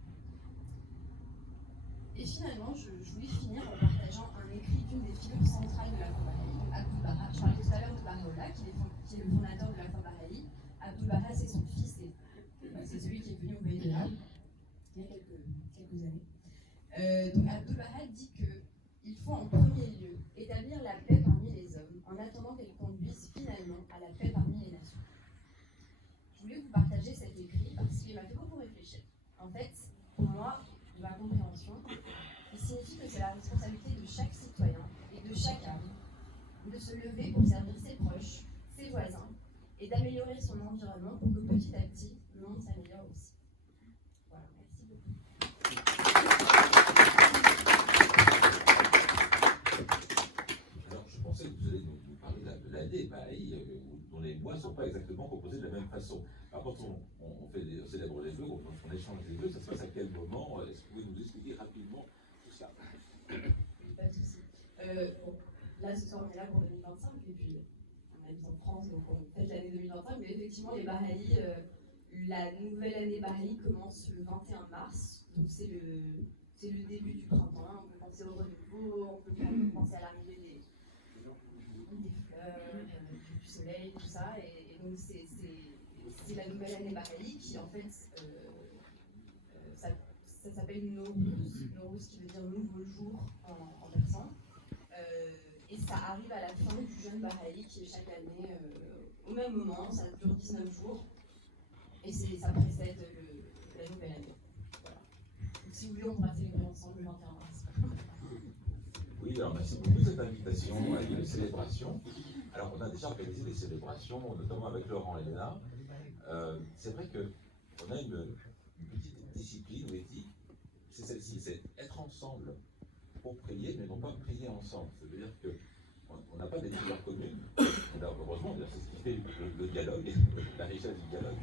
Et finalement, je voulais finir en partageant un écrit d'une des figures centrales de la foi bahaï, Abdul Baha. Je parlais tout à l'heure de Baha'u'llah, qui est le fondateur de la foi bahaï. Abdul Baha, c'est son fils, et c'est celui qui est venu au pays de l'âme il y a quelques années. Donc Abdul Baha dit qu'il faut en premier lieu établir la paix parmi les hommes, en attendant qu'elle conduise finalement à la paix parmi les nations. Je voulais vous partager cet écrit parce qu'il m'a fait beaucoup réfléchir. En fait, pour moi, de ma compréhension, il signifie que c'est la responsabilité de chaque citoyen et de chaque âme de se lever pour servir ses proches, ses voisins, et d'améliorer son environnement pour que petit à petit, le monde s'améliore aussi. Voilà, merci beaucoup. Alors, je pensais que vous allez nous parler de l'année Bahaï, dont les mois ne sont pas exactement composés de la même façon. Alors, quand on fait c'est lorsqu'on échange les vœux, ça se passe à quel moment? Est-ce que vous pouvez nous expliquer rapidement tout ça? Pas de souci. Bon, là, ce soir, on est là pour 2025, et puis on habite en France, donc on fête l'année 2025, mais effectivement, les Bahá'ís, la nouvelle année Bahá'í commence le 21 mars, donc c'est le début du printemps. On peut penser au renouveau, on peut penser à l'arrivée des fleurs, du soleil, tout ça, et donc c'est la nouvelle année Bahá'í qui, en fait, ça s'appelle Nowruz. Nowruz qui veut dire nouveau jour en persan. Et ça arrive à la fin du jeûne Bahá'í qui est chaque année au même moment, ça dure 19 jours. Et ça précède la nouvelle année. Voilà. Donc si vous voulez, on pourra célébrer ensemble le 21 mars. Oui, alors merci beaucoup de cette invitation à une célébration. Alors on a déjà organisé des célébrations, notamment avec Laurent et Léna. C'est vrai qu'on a une petite discipline ou éthique, c'est celle-ci, c'est être ensemble pour prier, mais non pas prier ensemble. C'est-à-dire qu'on n'a pas des prières communes. Alors, heureusement, c'est ce qui fait le dialogue, la richesse du dialogue.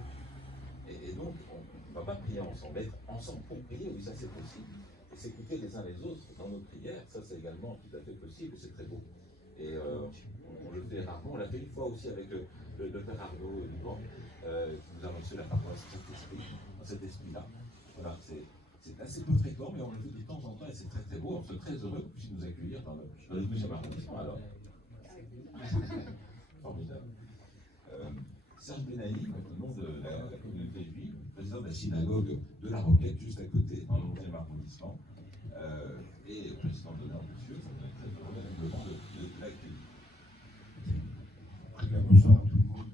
Et donc, on ne va pas prier ensemble, être ensemble pour prier, oui, ça c'est possible. Et s'écouter les uns les autres dans nos prières, ça c'est également tout à fait possible, c'est très beau. Et on le fait rarement, on l'a fait une fois aussi avec le père Arnaud Liban, qui nous a annoncé la paroisse dans cet esprit-là. Voilà, c'est assez peu fréquent, mais on le fait de temps en temps et c'est très très beau. On se très heureux que vous puissiez nous accueillir dans le 12e arrondissement alors. Formidable. Serge Benahi, au nom de la communauté juive, président de la synagogue de la Roquette, juste à côté, dans le 11e arrondissement, et président d'honneur, monsieur, ça me fait très heureux de l'accueillir. Très bien, bonsoir à tout le monde.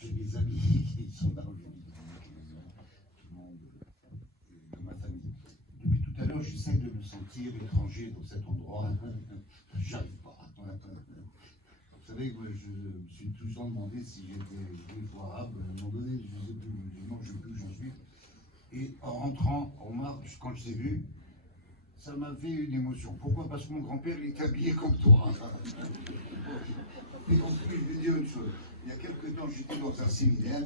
J'ai des amis qui sont là aujourd'hui tout le monde de ma famille. Depuis tout à l'heure, j'essaie de me sentir étranger dans cet endroit. J'arrive pas. Vous savez, moi, je me suis toujours demandé si j'étais juif ou arabe. À un moment donné, je ne sais plus, musulman, je ne sais plus où j'en suis. Et en rentrant en marche, quand je t'ai vu, ça m'a fait une émotion. Pourquoi? Parce que mon grand-père il est habillé comme toi. Et en plus, je vais dire une chose. Il y a quelques temps, j'étais dans un séminaire,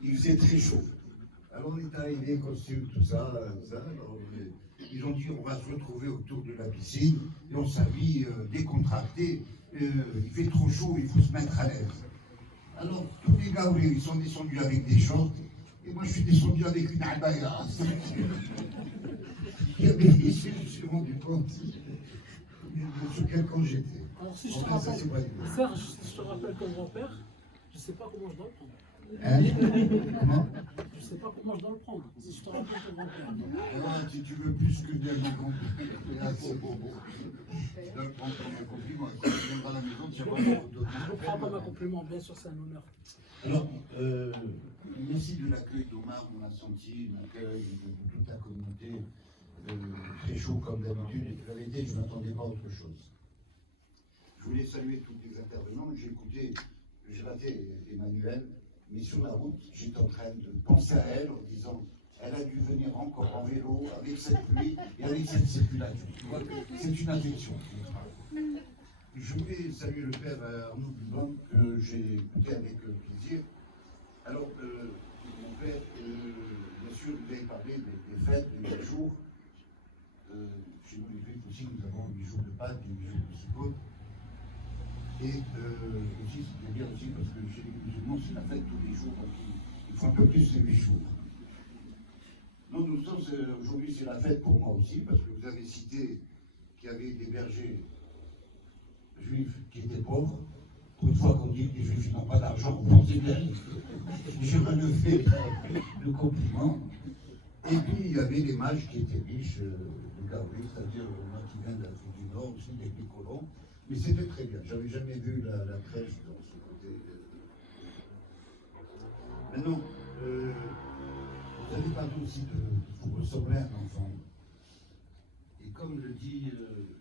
il faisait très chaud. Alors on est arrivé, costume, tout ça. Alors, ils ont dit on va se retrouver autour de la piscine et on s'habille décontracté. Il fait trop chaud, il faut se mettre à l'aise. Alors tous les gars, ils sont descendus avec des shorts et moi je suis descendu avec une abaya. Je me suis rendu compte sur quel camp j'étais. Alors si je te rappelle, Serge, si je te rappelle ton grand-père, je ne sais pas comment je dois le prendre. Hein? Comment? Je ne sais pas comment je dois le prendre, si je te rappelle ton grand-père. Ah, si tu veux plus que de mon compliment, c'est beau. Je dois le prendre comme un compliment. Quand tu viendras à la maison, tu vas voir une photo. Je le prends comme un compliment, bien sûr, c'est un honneur. Alors, merci de l'accueil d'Omar, on a senti l'accueil de toute la communauté, très chaud comme d'habitude, et la vérité, je ne m'attendais pas à autre chose. Je voulais saluer tous les intervenants, j'ai raté Emmanuel, mais sur la route, j'étais en train de penser à elle en disant, elle a dû venir encore en vélo, avec cette pluie et avec cette circulation. Tu vois que c'est une affection. Je voulais saluer le père Arnaud Duban, que j'ai écouté avec plaisir. Alors, mon père, bien sûr, vous avez parlé des fêtes, des 8 jours. Chez nous, les Juifs aussi, nous avons 8 jours de Pâques et 8 jours de Sukkot. Et aussi, c'est bien aussi parce que chez les musulmans, c'est la fête tous les jours, donc il faut un peu plus les 8 jours. Non, nous sommes, aujourd'hui, c'est la fête pour moi aussi, parce que vous avez cité qu'il y avait des bergers juifs qui étaient pauvres. Pour une fois qu'on dit que les juifs n'ont pas d'argent, vous pensez bien. Je relevais le compliment. Et puis, il y avait les mages qui étaient riches de Gaouli, c'est-à-dire moi qui viens d'Afrique du Nord, aussi des petits colons. Mais c'était très bien. J'avais jamais vu la crèche dans ce côté. Maintenant, vous avez parlé aussi de ressembler à un enfant. Et comme le dit,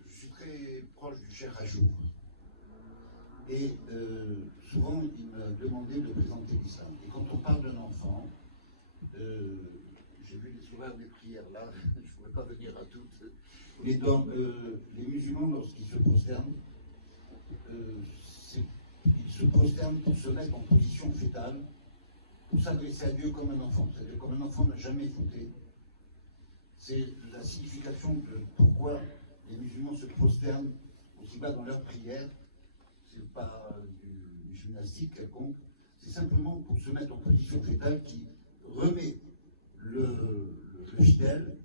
je suis très proche du Cheikh Ajour. Et souvent, il me demandait de présenter l'islam. Et quand on parle d'un enfant, j'ai vu les souraires des prières là, je ne pourrais pas venir à toutes. Mais dans les musulmans, lorsqu'ils se prosternent, ils se prosternent pour se mettre en position fétale pour s'adresser à Dieu comme un enfant. C'est-à-dire comme un enfant n'a jamais fauté. C'est la signification de pourquoi les musulmans se prosternent aussi bas dans leur prière. C'est pas du gymnastique quelconque. C'est simplement pour se mettre en position fétale qui remet le fidèle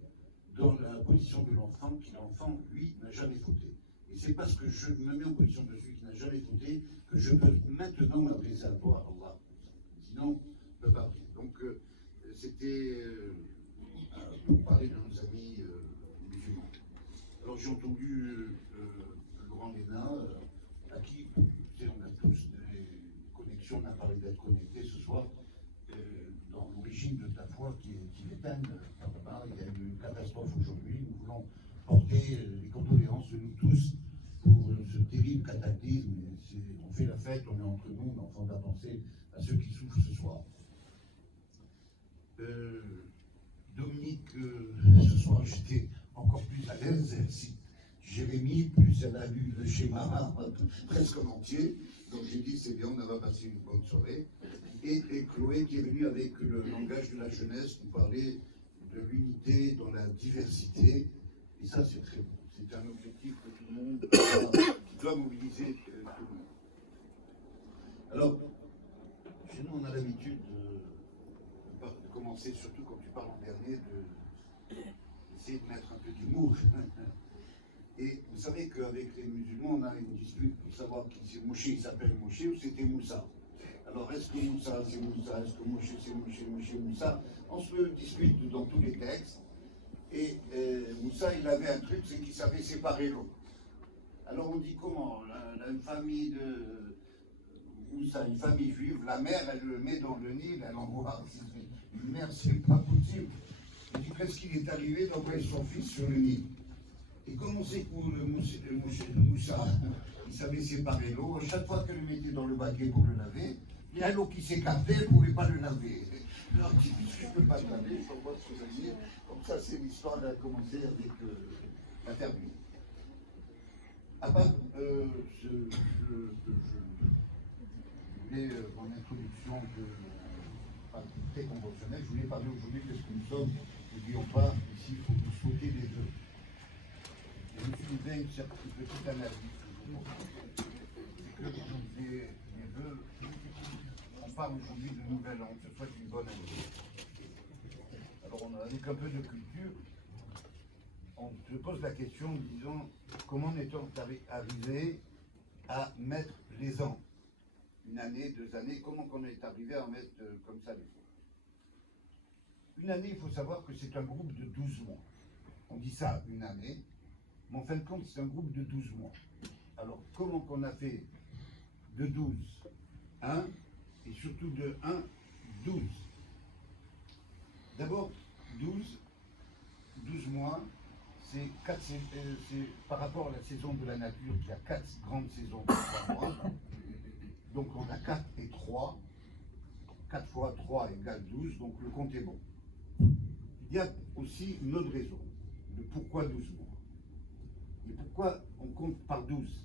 dans la position de l'enfant, qui l'enfant, lui, n'a jamais fauté. Et c'est parce que je me mets en position de celui qui n'a jamais fauté que je peux maintenant m'adresser à toi, Allah. Sinon, je ne peux pas prier. Donc, c'était pour parler de nos amis musulmans. Alors, j'ai entendu le grand Léna, à qui, tu sais, on a tous des connexions, on a parlé d'être connectés ce soir, dans l'origine de ta foi qui est tibétaine. Il y a eu une catastrophe aujourd'hui, nous voulons porter les condoléances de nous tous pour ce terrible cataclysme. On fait la fête, on est entre nous, mais enfin on va penser à ceux qui souffrent ce soir. Dominique, ce soir j'étais encore plus à l'aise. Si Jérémie, plus elle a lu le schéma presque en entier. Donc j'ai dit c'est bien, on va passer une bonne soirée. Et Chloé qui est venue avec le langage de la jeunesse, nous parler de l'unité dans la diversité. Et ça c'est très bon. C'est un objectif que tout le monde doit mobiliser tout le monde. Alors, chez nous on a l'habitude de commencer, surtout quand tu parles en dernier, d'essayer de mettre un peu d'humour. Et vous savez qu'avec les musulmans, on a une dispute pour savoir qui c'est Moshe, il s'appelle Moshe ou c'était Moussa. Alors est-ce que Moussa c'est Moussa, est-ce que Moshe c'est Moshe, Moussa? On se dispute dans tous les textes. Et Moussa, il avait un truc, c'est qu'il savait séparer l'eau. Alors on dit comment une famille de Moussa, une famille juive, la mère, elle le met dans le Nil, elle envoie une mère, c'est pas possible. Il dit qu'est-ce qu'il est arrivé d'envoyer son fils sur le Nil. Et comme on sait que Moussa, il savait séparer l'eau, chaque fois qu'elle le mettait dans le baquet pour le laver, il y a l'eau qui s'écartait, elle ne pouvait pas le laver. Alors, puisque je ne peux pas le laver, je t'envoie ce souvenir. Comme ça, c'est l'histoire qui a commencé avec la termine. Ah ben, je voulais, en introduction, pas très conventionnelle, je voulais parler aujourd'hui de ce que nous sommes. N'oublions pas, ici, il faut nous sauter les œufs. Et je me suis fait une petite analyse. C'est que les vœux, on parle aujourd'hui de nouvel an, que ce soit une bonne année. Alors on a avec un peu de culture, on se pose la question en disant comment est-on arrivé à mettre les ans? Une année, 2 années, comment on est arrivé à mettre comme ça les ans? Une année, il faut savoir que c'est un groupe de 12 mois. On dit ça, une année, mais en fin de compte, c'est un groupe de 12 mois. Alors, comment qu'on a fait de 12, 1, et surtout de 1, 12? D'abord, 12 mois, c'est par rapport à la saison de la nature, qui a 4 grandes saisons de 3 mois. Donc on a 4 et 3. 4 fois 3 égale 12, donc le compte est bon. Il y a aussi une autre raison, de pourquoi 12 mois. Et pourquoi on compte par 12?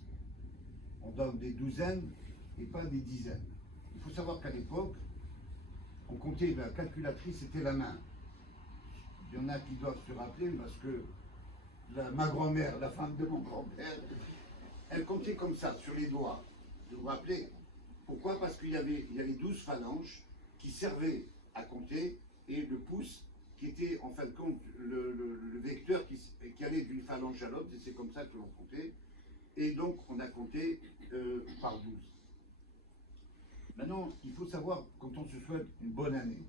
On donne des douzaines et pas des dizaines. Il faut savoir qu'à l'époque, on comptait, la calculatrice c'était la main. Il y en a qui doivent se rappeler parce que ma grand-mère, la femme de mon grand-père, elle comptait comme ça, sur les doigts. Vous vous rappelez? Pourquoi? Parce qu'il y avait 12 phalanges qui servaient à compter et le pouce qui était en fin de compte le vecteur qui allait d'une phalange à l'autre, et c'est comme ça que l'on comptait. Et donc on a compté par 12. Maintenant, il faut savoir, quand on se souhaite une bonne année,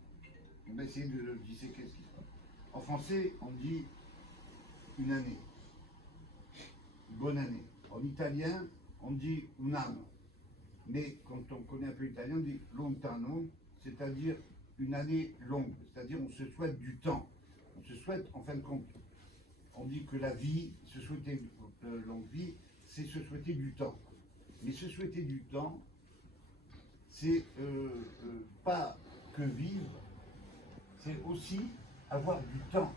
on va essayer de disséquer ce qui se passe. En français, on dit une année, une bonne année. En italien, on dit un anno. Mais quand on connaît un peu l'italien, on dit lontano, c'est-à-dire une année longue. C'est-à-dire on se souhaite du temps. On se souhaite, en fin de compte, on dit que la vie, se souhaiter longue vie, c'est se souhaiter du temps. Mais se souhaiter du temps, c'est pas que vivre, c'est aussi avoir du temps.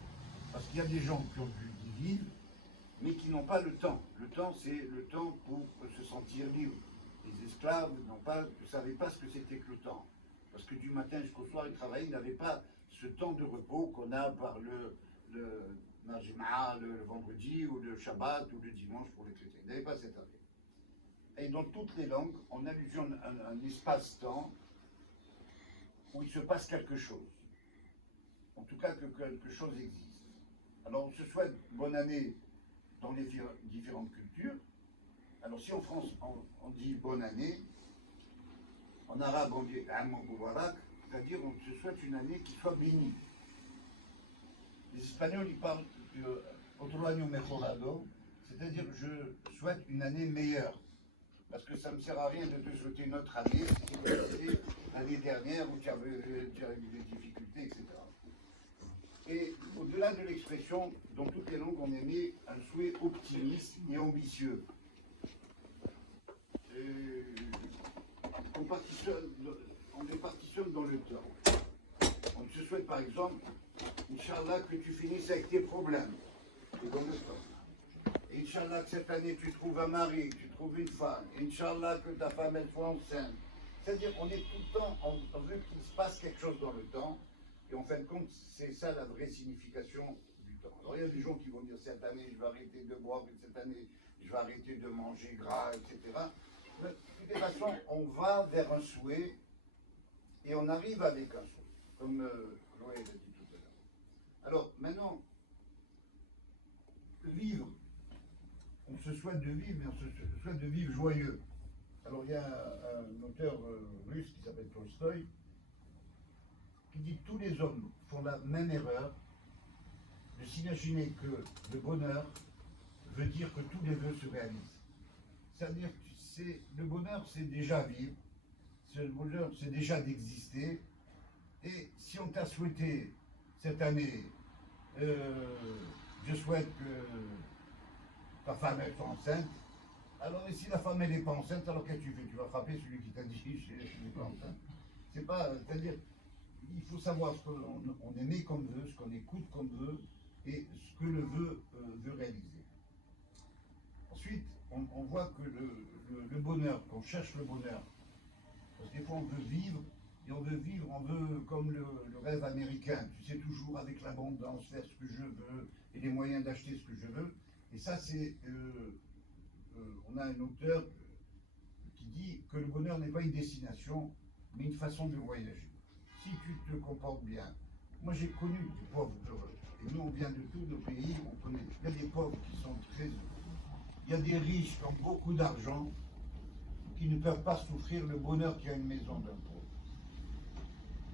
Parce qu'il y a des gens qui ont dû vivre, mais qui n'ont pas le temps. Le temps, c'est le temps pour se sentir libre. Les esclaves ne savaient pas ce que c'était que le temps. Parce que du matin jusqu'au soir, ils travaillaient, ils n'avaient pas ce temps de repos qu'on a par le Najma, le vendredi, ou le Shabbat, ou le dimanche pour les chrétiens. Ils n'avaient pas cette année. Et dans toutes les langues, on allusionne un espace-temps où il se passe quelque chose. En tout cas, que quelque chose existe. Alors, on se souhaite bonne année dans les différentes cultures. Alors, si en France, on dit bonne année, en arabe, on dit Am Mubarak, c'est-à-dire on se souhaite une année qui soit bénie. Les Espagnols, ils parlent de Otro año mejorado, c'est-à-dire je souhaite une année meilleure. Parce que ça ne me sert à rien de te souhaiter une autre année, si tu as souhaité l'année dernière où tu as eu des difficultés, etc. Et au-delà de l'expression, dans toutes les langues, on émet un souhait optimiste et ambitieux. On les partitionne dans le temps. On se souhaite par exemple, Inch'Allah, que tu finisses avec tes problèmes. C'est dans le temps. Et Inch'Allah, que cette année tu trouves un mari, tu trouves une femme. Inch'Allah, que ta femme elle soit enceinte. C'est-à-dire, on est tout le temps en vue qu'il se passe quelque chose dans le temps. Et en fin de compte, c'est ça la vraie signification du temps. Alors il y a des gens qui vont dire cette année je vais arrêter de boire, et cette année je vais arrêter de manger gras, etc. Mais de toute façon, on va vers un souhait et on arrive avec un souhait, comme Chloé l'a dit tout à l'heure. Alors maintenant, vivre, on se souhaite de vivre, mais on se souhaite de vivre joyeux. Alors il y a un auteur russe qui s'appelle Tolstoï, qui dit que tous les hommes font la même erreur de s'imaginer que le bonheur veut dire que tous les vœux se réalisent. C'est-à-dire que le bonheur, c'est déjà vivre, le bonheur, c'est déjà d'exister. Et si on t'a souhaité cette année, je souhaite que ta femme elle soit enceinte, alors et si la femme elle n'est pas enceinte, alors qu'est-ce que tu fais? Tu vas frapper celui qui t'a dit je ne suis pas enceinte. C'est pas, c'est-à-dire, il faut savoir ce qu'on émet comme vœu, ce qu'on écoute comme vœu et ce que le vœu veut réaliser. Ensuite, on voit que le bonheur, qu'on cherche le bonheur, parce que des fois on veut vivre, et on veut comme le rêve américain, tu sais, toujours avec l'abondance, faire ce que je veux et les moyens d'acheter ce que je veux. Et ça, c'est. On a un auteur qui dit que le bonheur n'est pas une destination, mais une façon de voyager. Si tu te comportes bien. Moi j'ai connu des pauvres heureux. Et nous on vient de tous nos pays, on connaît. Il y a des pauvres qui sont très heureux. Il y a des riches qui ont beaucoup d'argent, qui ne peuvent pas souffrir le bonheur qu'il y a une maison d'un pauvre.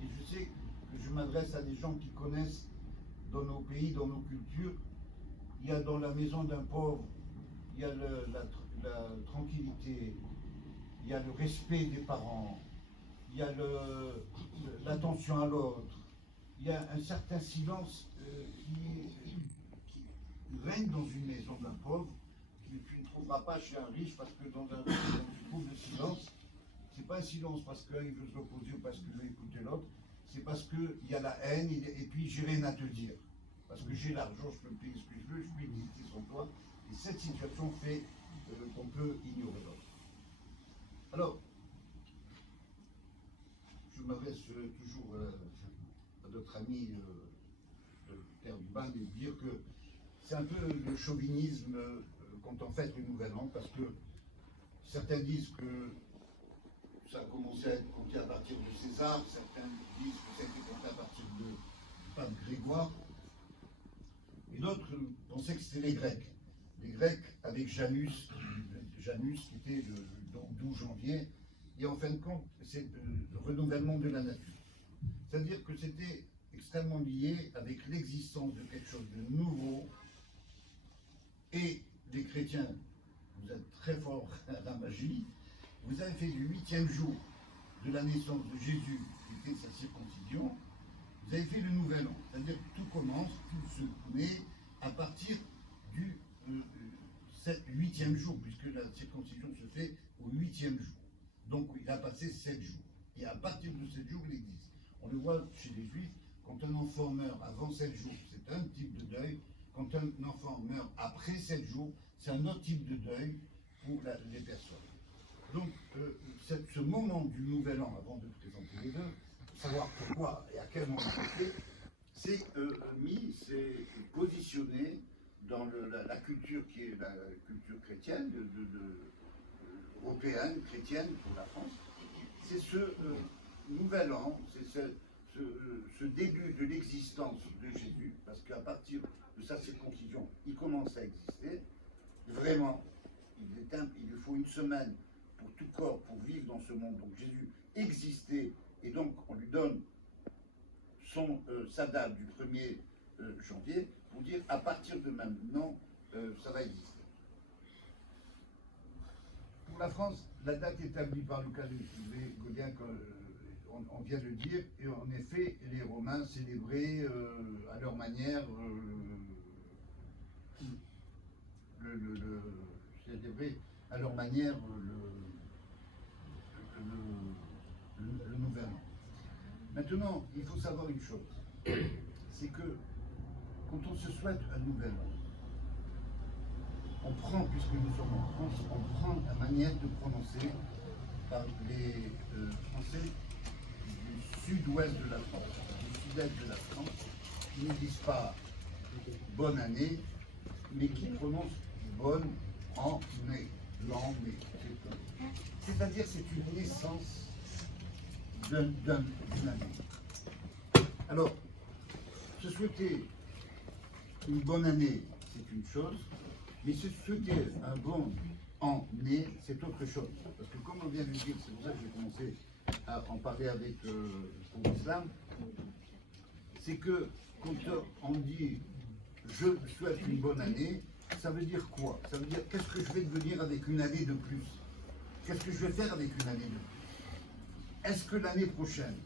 Et je sais que je m'adresse à des gens qui connaissent dans nos pays, dans nos cultures, il y a dans la maison d'un pauvre, il y a la tranquillité, il y a le respect des parents, il y a l'attention à l'autre, il y a un certain silence qui règne dans une maison d'un pauvre, que tu ne trouveras pas chez un riche, parce que dans un riche, quand tu trouves le silence, c'est pas un silence parce qu'il veut se reposer ou parce qu'il veut écouter l'autre, c'est parce qu'il y a la haine et puis j'ai rien à te dire. Parce que j'ai l'argent, je peux me payer ce que je veux, je peux exister sans toi. Et cette situation fait qu'on peut ignorer l'autre. Alors, je m'adresse toujours à notre ami de Terre du Bain de dire que c'est un peu le chauvinisme quand on fête le Nouvel An, parce que certains disent que ça a commencé à être compté à partir de César, certains disent que ça a été compté à partir du pape Grégoire, et d'autres pensaient que c'était les Grecs. Les Grecs avec Janus qui était le 12 janvier, et en fin de compte, c'est le renouvellement de la nature. C'est-à-dire que c'était extrêmement lié avec l'existence de quelque chose de nouveau, et les chrétiens, vous êtes très forts à la magie, vous avez fait du 8e jour de la naissance de Jésus, qui était sa circoncision, vous avez fait le Nouvel An. C'est-à-dire que tout commence, tout se met à partir du 8e jour, puisque la circoncision se fait au 8e jour. Donc il a passé 7 jours. Et à partir de 7 jours, il existe. On le voit chez les Juifs, quand un enfant meurt avant 7 jours, c'est un type de deuil. Quand un enfant meurt après 7 jours, c'est un autre type de deuil pour les personnes. Donc ce moment du Nouvel An, avant de présenter les vœux, savoir pourquoi et à quel moment c'est mis, c'est positionné dans la culture qui est la culture chrétienne, européenne, chrétienne pour la France. C'est ce nouvel an, c'est ce début de l'existence de Jésus, parce qu'à partir de sa circoncision, il commence à exister. Vraiment, il lui faut une semaine pour tout corps, pour vivre dans ce monde. Donc Jésus existait, et donc on lui donne sa date du 1er janvier, pour dire à partir de maintenant, ça va exister. Pour la France, la date établie par Lucas de Gaudien, on vient de le dire, et en effet, les Romains célébraient à leur manière le nouvel an. Maintenant, il faut savoir une chose, c'est que quand on se souhaite un nouvel an, on prend, puisque nous sommes en France, on prend la manière de prononcer par les Français du sud-ouest de la France, du sud-est de la France, qui ne disent pas bonne année, mais qui prononcent bonne année, l'année. C'est-à-dire c'est une naissance d'une année. Alors, se souhaiter une bonne année, c'est une chose, mais se souhaiter un bon année, c'est autre chose. Parce que comme on vient de le dire, c'est pour ça que j'ai commencé à en parler avec pour l'islam, c'est que quand on dit je souhaite une bonne année, ça veut dire quoi? Ça veut dire qu'est-ce que je vais devenir avec une année de plus? Qu'est-ce que je vais faire avec une année de plus? Est-ce que l'année prochaine,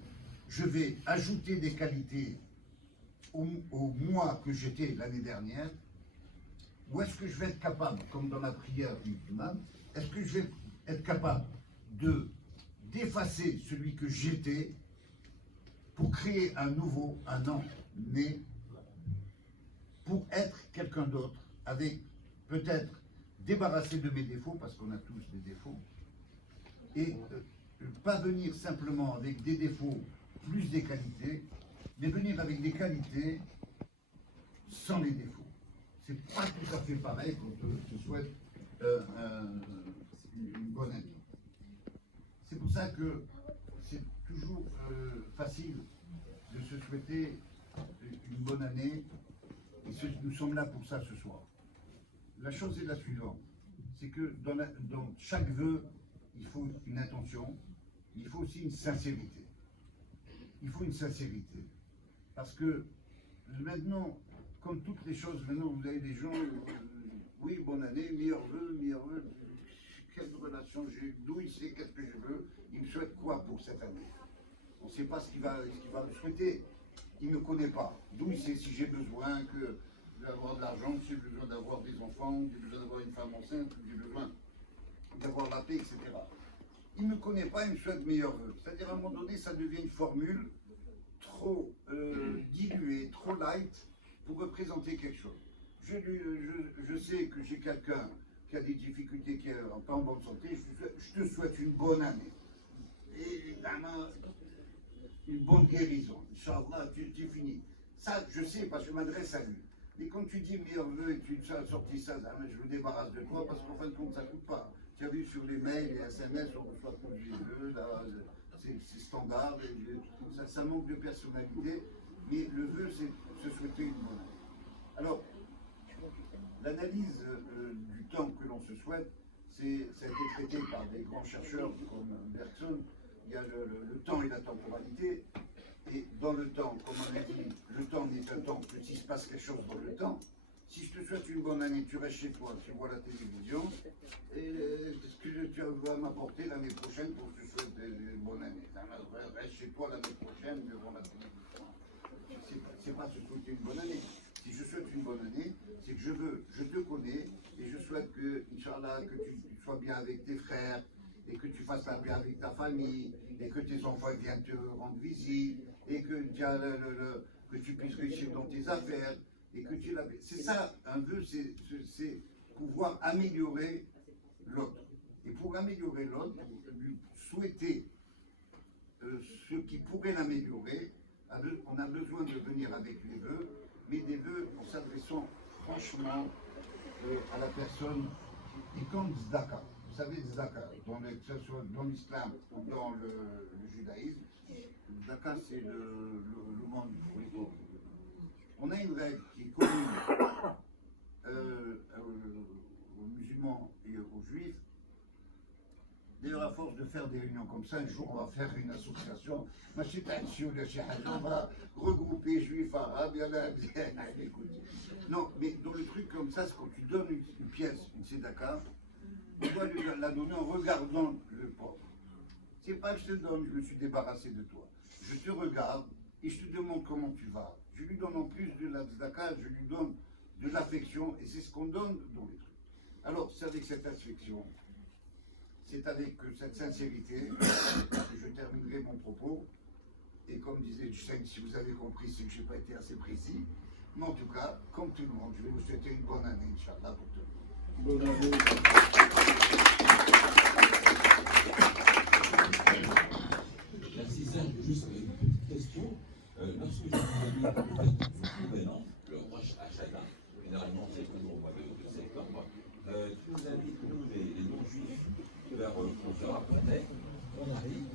je vais ajouter des qualités au mois que j'étais l'année dernière? Ou est-ce que je vais être capable, comme dans la prière musulmane, est-ce que je vais être capable d'effacer celui que j'étais pour créer un an né, pour être quelqu'un d'autre, avec peut-être débarrasser de mes défauts, parce qu'on a tous des défauts, et pas venir simplement avec des défauts plus des qualités, mais venir avec des qualités sans les défauts. C'est pas tout à fait pareil quand on se souhaite une bonne année. C'est pour ça que c'est toujours facile de se souhaiter une bonne année, et nous sommes là pour ça ce soir. La chose est la suivante, c'est que dans chaque vœu, il faut une intention, il faut aussi une sincérité. Il faut une sincérité. Parce que maintenant, comme toutes les choses, maintenant vous avez des gens, oui, bonne année, meilleurs vœux, quelle relation j'ai, d'où il sait, qu'est-ce que je veux, il me souhaite quoi pour cette année? On ne sait pas ce qu'il va me souhaiter. Il ne me connaît pas. D'où il sait si j'ai besoin d'avoir de l'argent, si j'ai besoin d'avoir des enfants, si j'ai besoin d'avoir une femme enceinte, si j'ai besoin d'avoir la paix, etc. Il ne me connaît pas, il me souhaite meilleurs vœux. C'est-à-dire à un moment donné, ça devient une formule trop diluée, trop light pour représenter quelque chose. Je sais que j'ai quelqu'un qui a des difficultés, qui n'est pas en bonne santé, je te souhaite une bonne année. Et évidemment, une bonne guérison. Inch'Allah, tu finis. Ça, je sais, parce que je m'adresse à lui. Mais quand tu dis meilleurs vœux et tu as sorti ça, je me débarrasse de toi, parce qu'en fin de compte, ça ne coûte pas. Tu as vu sur les mails et SMS, on reçoit tous les vœux, c'est standard, ça manque de personnalité, mais le vœu, c'est se souhaiter une bonne année. Alors, l'analyse du temps que l'on se souhaite, ça a été traité par des grands chercheurs comme Bergson. Il y a le temps et la temporalité, et dans le temps, comme on a dit, le temps n'est un temps que s'il se passe quelque chose dans le temps. Si je te souhaite une bonne année, tu restes chez toi, tu vois la télévision, et ce que tu vas m'apporter l'année prochaine pour que je te souhaite une bonne année. Reste chez toi l'année prochaine devant la télévision. C'est pas se souhaiter une bonne année. Si je souhaite une bonne année, c'est que je te connais, et je souhaite que, Inch'Allah, que tu sois bien avec tes frères, et que tu fasses la paix avec ta famille, et que tes enfants viennent te rendre visite, et que tu puisses réussir dans tes affaires, et que tu l'as. C'est ça, un vœu, c'est pouvoir améliorer l'autre. Et pour améliorer l'autre, lui souhaiter ce qui pourrait l'améliorer, on a besoin de venir avec les vœux, mais des vœux en s'adressant franchement à la personne. Et comme Tzedaka, vous savez, Tzedaka, que ce soit dans l'islam ou dans le judaïsme, Tzedaka c'est le monde pour les pauvres. On a une règle qui est commune aux musulmans et aux juifs. D'ailleurs, à force de faire des réunions comme ça, un jour on va faire une association. On va regrouper juifs, arabes, non, mais dans le truc comme ça, c'est quand tu donnes une pièce, une tzedaka, tu dois lui la donner en regardant le pauvre. C'est pas que je te donne, je me suis débarrassé de toi. Je te regarde et je te demande comment tu vas. Je lui donne en plus de la tzedaka, je lui donne de l'affection, et c'est ce qu'on donne dans les trucs. Alors, c'est avec cette affection, c'est avec cette sincérité que je terminerai mon propos. Et comme disait Hussein, si vous avez compris, c'est que je n'ai pas été assez précis. Mais en tout cas, comme tout le monde, je vais vous souhaiter une bonne année, Inch'Allah, pour tout le monde. Bonne année. Merci Serge, juste une petite question. Lorsque j'ai vu le nouvel an, le Rosh Hashanah, généralement c'est toujours au mois de septembre, tu nous invites, nous les non-juifs, vers pour faire après, on arrive,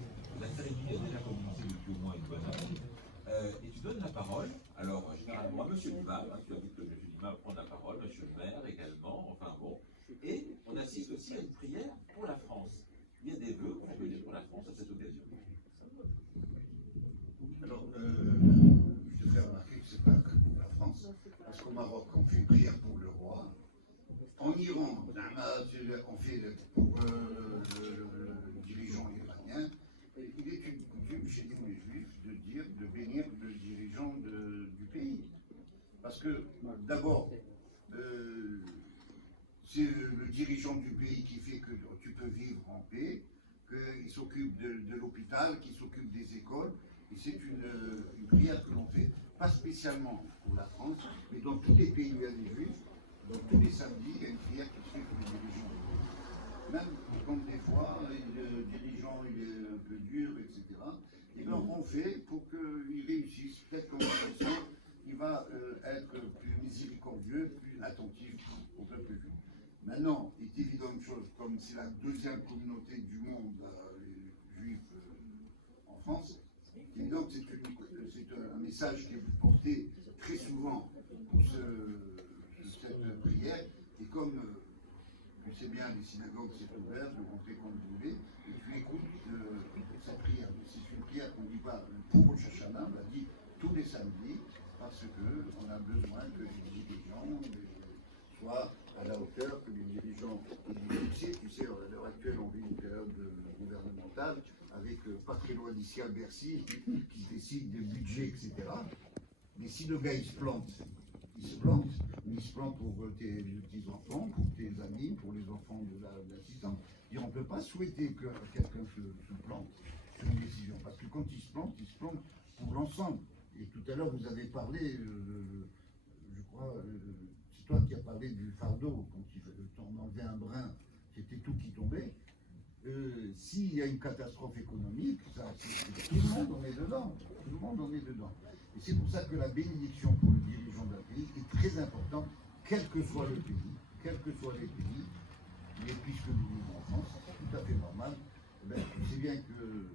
la cérémonie a déjà commencé depuis au moins une bonne année, et tu donnes la parole. Alors, généralement, monsieur l'imam, tu invites le monsieur l'imam à prendre la parole, monsieur le maire également, enfin bon, et on assiste aussi à une prière pour la France. Il y a des vœux qu'on peut dire pour la France à cette occasion. Alors, je te fais remarquer que c'est pas que pour la France, parce qu'au Maroc, on fait une prière pour le roi. En Iran, on fait pour le dirigeant iranien. Il est une coutume chez nous les juifs de bénir le dirigeant du pays. Parce que, d'abord, c'est le dirigeant du pays qui fait que tu peux vivre en paix, qu'il s'occupe de l'hôpital, qu'il s'occupe des écoles. Et c'est une prière que l'on fait, pas spécialement pour la France, mais dans tous les pays où il y a des juifs, dans tous les samedis, il y a une prière qui se fait pour les dirigeants. Même quand des fois, le dirigeant il est un peu dur, etc., et bien on fait pour qu'il réussisse. Peut-être qu'en faisant ça, il va être plus miséricordieux, plus attentif au peuple juif. Maintenant, il est évident une chose, comme c'est la deuxième communauté du monde, les juifs en France, c'est évident que c'est un message qui est porté très souvent pour cette prière. Et comme tu sais bien, les synagogues c'est ouvert, vous rentrez comme vous voulez, et tu écoutes cette prière. C'est une prière qu'on ne dit pas pour Rosh Hashanah, on la dit tous les samedis, parce qu'on a besoin que les dirigeants soient à la hauteur, que les dirigeants. Tu sais, à l'heure actuelle, on vit une période gouvernementale avec pas très loin d'ici à Bercy, qui décide des budgets, etc. Mais si le gars il se plante, mais il se plante pour tes petits-enfants, pour tes amis, pour les enfants de l'assistante. Et on ne peut pas souhaiter que quelqu'un se plante sur une décision, parce que quand il se plante pour l'ensemble. Et tout à l'heure, vous avez parlé, je crois, c'est toi qui as parlé du fardeau, quand on enlevait un brin, c'était tout qui tombait. S'il y a une catastrophe économique, tout le monde en est dedans. Tout le monde en est dedans. Et c'est pour ça que la bénédiction pour le dirigeant d'un pays est très importante, quel que soit le pays, quels que soient les pays. Mais puisque nous vivons en France, c'est tout à fait normal. Tu sais bien que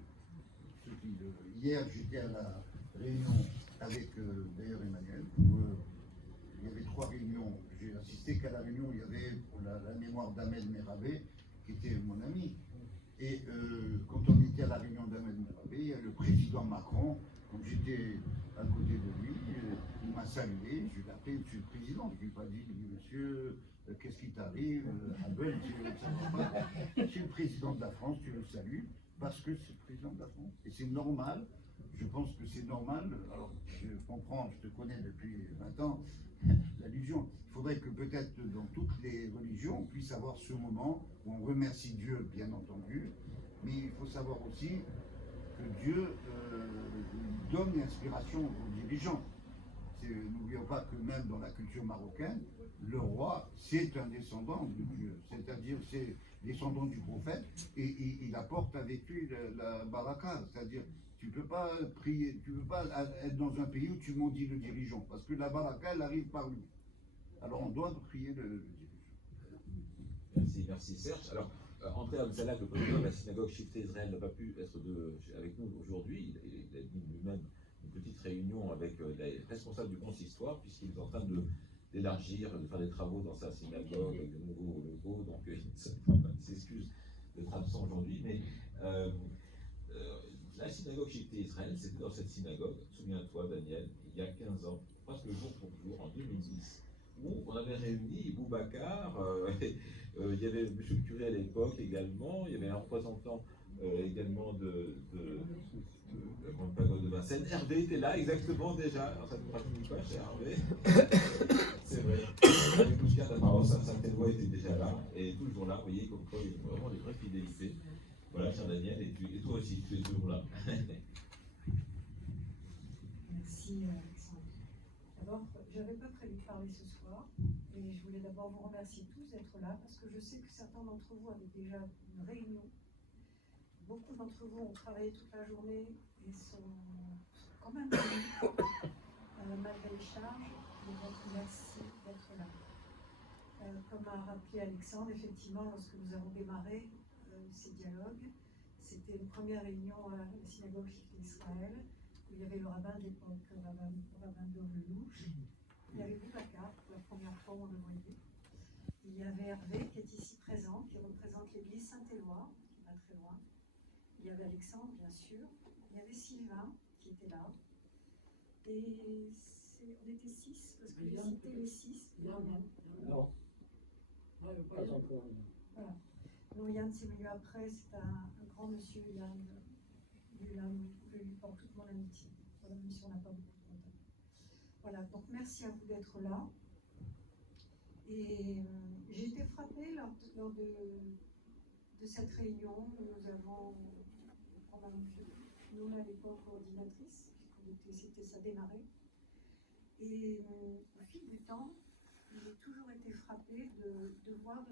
hier, j'étais à la réunion avec d'ailleurs Emmanuel. Il y avait 3 réunions. J'ai assisté qu'à la réunion, il y avait pour la mémoire d'Ahmed Merabé, qui était mon ami. Et quand on était à la réunion d'Ahmed Merabé, il y a le président Macron, quand j'étais à côté de lui, il m'a salué, je l'ai appelé Monsieur le Président, je ne lui ai pas dit, Monsieur, qu'est-ce qui t'arrive, Abel, Monsieur le Président de la France, tu le salues, parce que c'est le Président de la France. Et c'est normal, je pense que c'est normal, alors je comprends, je te connais depuis 20 ans, l'allusion. Il faudrait que peut-être dans toutes les religions, on puisse avoir ce moment où on remercie Dieu, bien entendu, mais il faut savoir aussi que Dieu donne l'inspiration aux dirigeants. N'oublions pas que même dans la culture marocaine, le roi, c'est un descendant de Dieu. C'est-à-dire, c'est descendant du prophète, et il apporte avec lui la baraka, c'est-à-dire tu peux pas prier, tu peux pas être dans un pays où tu maudis le dirigeant, parce que la baraka elle arrive par lui. Alors on doit prier le dirigeant. Merci Serge. Alors, André Absalak, le président de la synagogue Shifteh Israël, n'a pas pu être avec nous aujourd'hui. Il a dit lui-même une petite réunion avec les responsables du consistoire, puisqu'il est en train d'élargir, de faire des travaux dans sa synagogue, avec de nouveaux locaux, donc il s'excuse d'être absent aujourd'hui, mais la synagogue Shifteh Israël, c'était dans cette synagogue, souviens-toi Daniel, il y a 15 ans, presque jour pour jour, en 2010, où on avait réuni Boubacar, il y avait M. le curé à l'époque également, il y avait un représentant également de la grande pagode de Vincennes. Hervé était là exactement déjà, alors ça ne me rajeunit pas, cher Hervé. C'est vrai. Avec Bouscard, apparemment, certaines voix étaient déjà là, et toujours là, vous voyez, comme quoi il y a vraiment des vraies fidélités. Voilà, cher Daniel, et toi aussi, tu es toujours là. Merci Alexandre. D'abord, je n'avais pas prévu de parler ce soir, et je voulais d'abord vous remercier tous d'être là, parce que je sais que certains d'entre vous avaient déjà une réunion. Beaucoup d'entre vous ont travaillé toute la journée et sont quand même venus, malgré les charges. Donc merci d'être là. Comme a rappelé Alexandre, effectivement, lorsque nous avons démarré ces dialogues, c'était une première réunion à la synagogue Shifteh Israël, où il y avait le rabbin de l'époque, le rabbin Dov Lelouch. Il y avait Boubacar, pour la première fois on le voyait. Il y avait Hervé qui est ici présent, qui représente l'église Saint-Éloi, qui va très loin. Il y avait Alexandre, bien sûr. Il y avait Sylvain qui était là. Et on était 6, parce que j'ai cité les 6. Non. Pas encore. Voilà. Non, Yann s'est venu après, c'est un grand monsieur, Yann. Je lui porte toute mon amitié. Voilà, même si on n'a pas beaucoup de contact. Voilà, donc merci à vous d'être là. Et j'ai été frappée lors de cette réunion. Nous avons, nous à l'époque, coordinatrice, puisque ça démarrait. Et au fil du temps, j'ai toujours été frappée de voir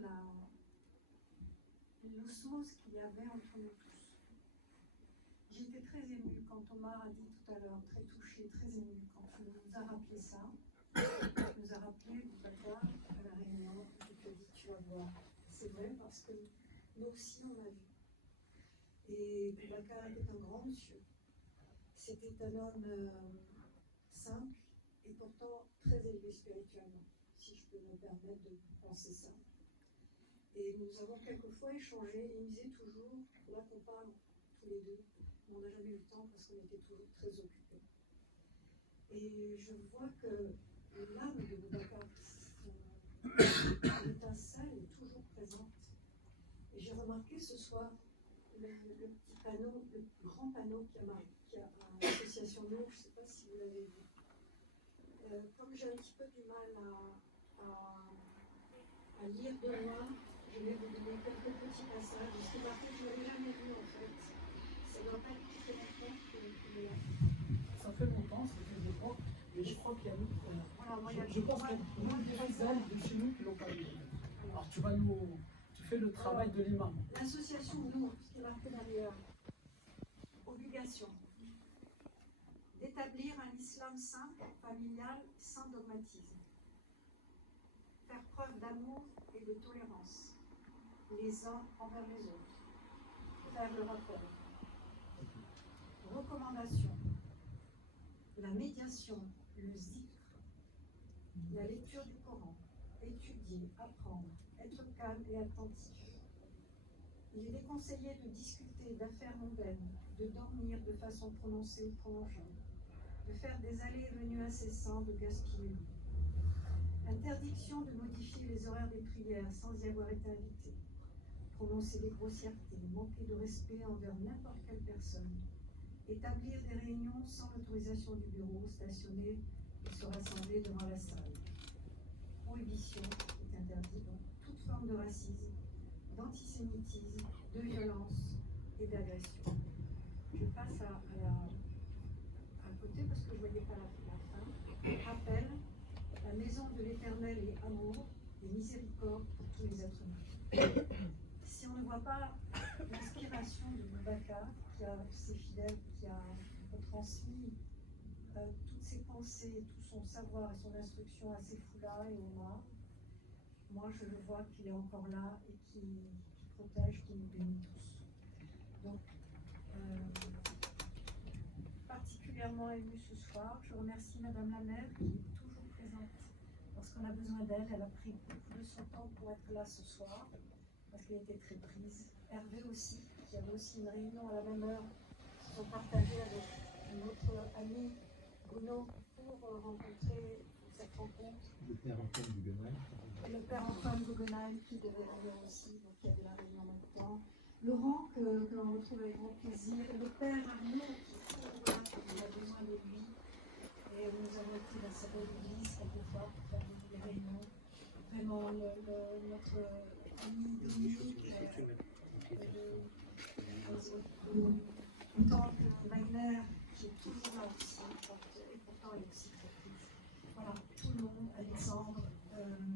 l'osmose qu'il y avait entre nous tous. J'ai été très émue quand Omar a dit tout à l'heure, très touchée, très émue, quand il nous a rappelé ça. Il nous a rappelé Boubacar à la réunion, et tu as dit tu vas voir. C'est vrai parce que nous aussi on a vu. Et Boubacar était un grand monsieur. C'était un homme simple et pourtant très élevé spirituellement, si je peux me permettre de penser ça. Et nous avons quelquefois échangé, et il me disait toujours, là qu'on parle tous les deux, mais on n'a jamais eu le temps parce qu'on était toujours très occupés. Et je vois que l'âme de Boubacar, l'étincelle est toujours présente. Et j'ai remarqué ce soir le petit panneau, le grand panneau qu'il y a à l'association Nour, je ne sais pas si vous l'avez vu. Comme j'ai un petit peu du mal à lire de loin, je vais vous donner quelques petits passages. Ce qui est marqué, je ne l'avais jamais vu en fait. Ça ne doit pas être très longtemps qu'il est là. Ça fait longtemps, ça fait des fois, mais je crois qu'il y a d'autres. Je pense qu'il y a moins de gens de chez nous qui l'ont pas lu. Alors tu fais le travail de l'imam. L'association Nour, ce qui est marqué derrière, obligation d'établir un islam simple, familial, sans dogmatisme. Faire preuve d'amour et de tolérance, les uns envers les autres. Faire le rappel. Recommandation. La médiation, le zikr, la lecture du Coran, étudier, apprendre, être calme et attentif. Il est déconseillé de discuter d'affaires mondaines, de dormir de façon prononcée ou prolongée, de faire des allées et venues incessantes, de gaspiller. Interdiction de modifier les horaires des prières sans y avoir été invité. Prononcer des grossièretés, manquer de respect envers n'importe quelle personne. Établir des réunions sans l'autorisation du bureau, stationner et se rassembler devant la salle. Prohibition est interdite donc toute forme de racisme, d'antisémitisme, de violence et d'agression. Je passe à côté parce que je ne voyais pas la fin. Rappel, la maison de l'Éternel est amour et miséricorde pour tous les êtres humains. Si ne voit pas l'inspiration de Boubacar, qui a ses fidèles, qui a transmis toutes ses pensées, tout son savoir et son instruction à ses foulas et aux mains. Moi, je le vois qu'il est encore là et qui protège, qui nous bénit tous. Donc, particulièrement émue ce soir, je remercie Madame la maire qui est toujours présente lorsqu'on a besoin d'elle. Elle a pris beaucoup de son temps pour être là ce soir, parce qu'elle était très prise. Hervé aussi, qui avait aussi une réunion à la même heure, qui sont partagés avec notre ami Bruno pour rencontrer cette rencontre. Le père Antoine Guggenheim. Le père Antoine Guggenheim qui devait venir aussi, donc il y avait la réunion en même temps. Laurent, que l'on retrouve avec grand plaisir. Le père Arnaud, qui est toujours là, qui a besoin de lui. Et nous avons été dans sa belle église quelquefois pour faire des réunions. Vraiment, notre ami Dominique, autant que Wagner, qui est toujours là aussi, et pourtant il est aussi très triste. Voilà, tout le monde, Alexandre,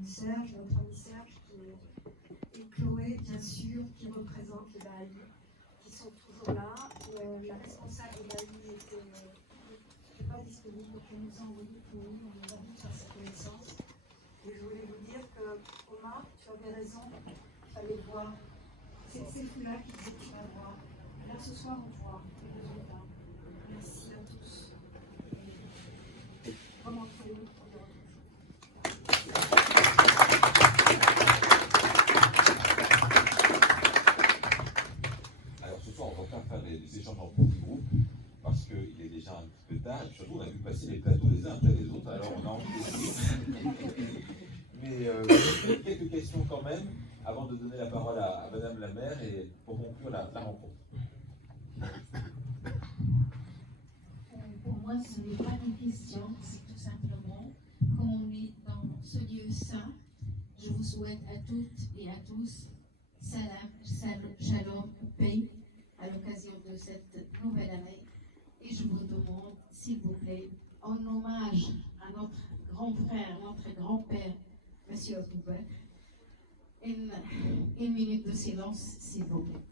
Serge, notre ami Serge, et Chloé, bien sûr, qui représente les Bahaïs, qui sont toujours là. La responsable de Bahaïs n'était pas disponible, donc elle nous a envoyé pour nous, on nous invite à sa connaissance. Et je voulais vous dire que, Omar, tu avais raison, il fallait voir. C'est fou-là qui disait qu'il fallait voir. Là, ce soir, on voit les résultats. Merci à tous. Vraiment, très bien pour dire autre chose. Alors ce soir, on va pas faire des échanges en petits groupes parce qu'il est déjà un petit peu tard et surtout on a vu passer les plateaux les uns après les autres, alors on a envie de mais quelques questions quand même avant de donner la parole à Madame la maire et pour conclure la rencontre. Pour moi, ce n'est pas une question, c'est tout simplement quand on est dans ce lieu saint, je vous souhaite à toutes et à tous salam, shalom, paix à l'occasion de cette nouvelle année. Et je vous demande, s'il vous plaît, en hommage à notre grand frère, notre grand-père, Monsieur Aboubakr, une minute de silence, s'il vous plaît.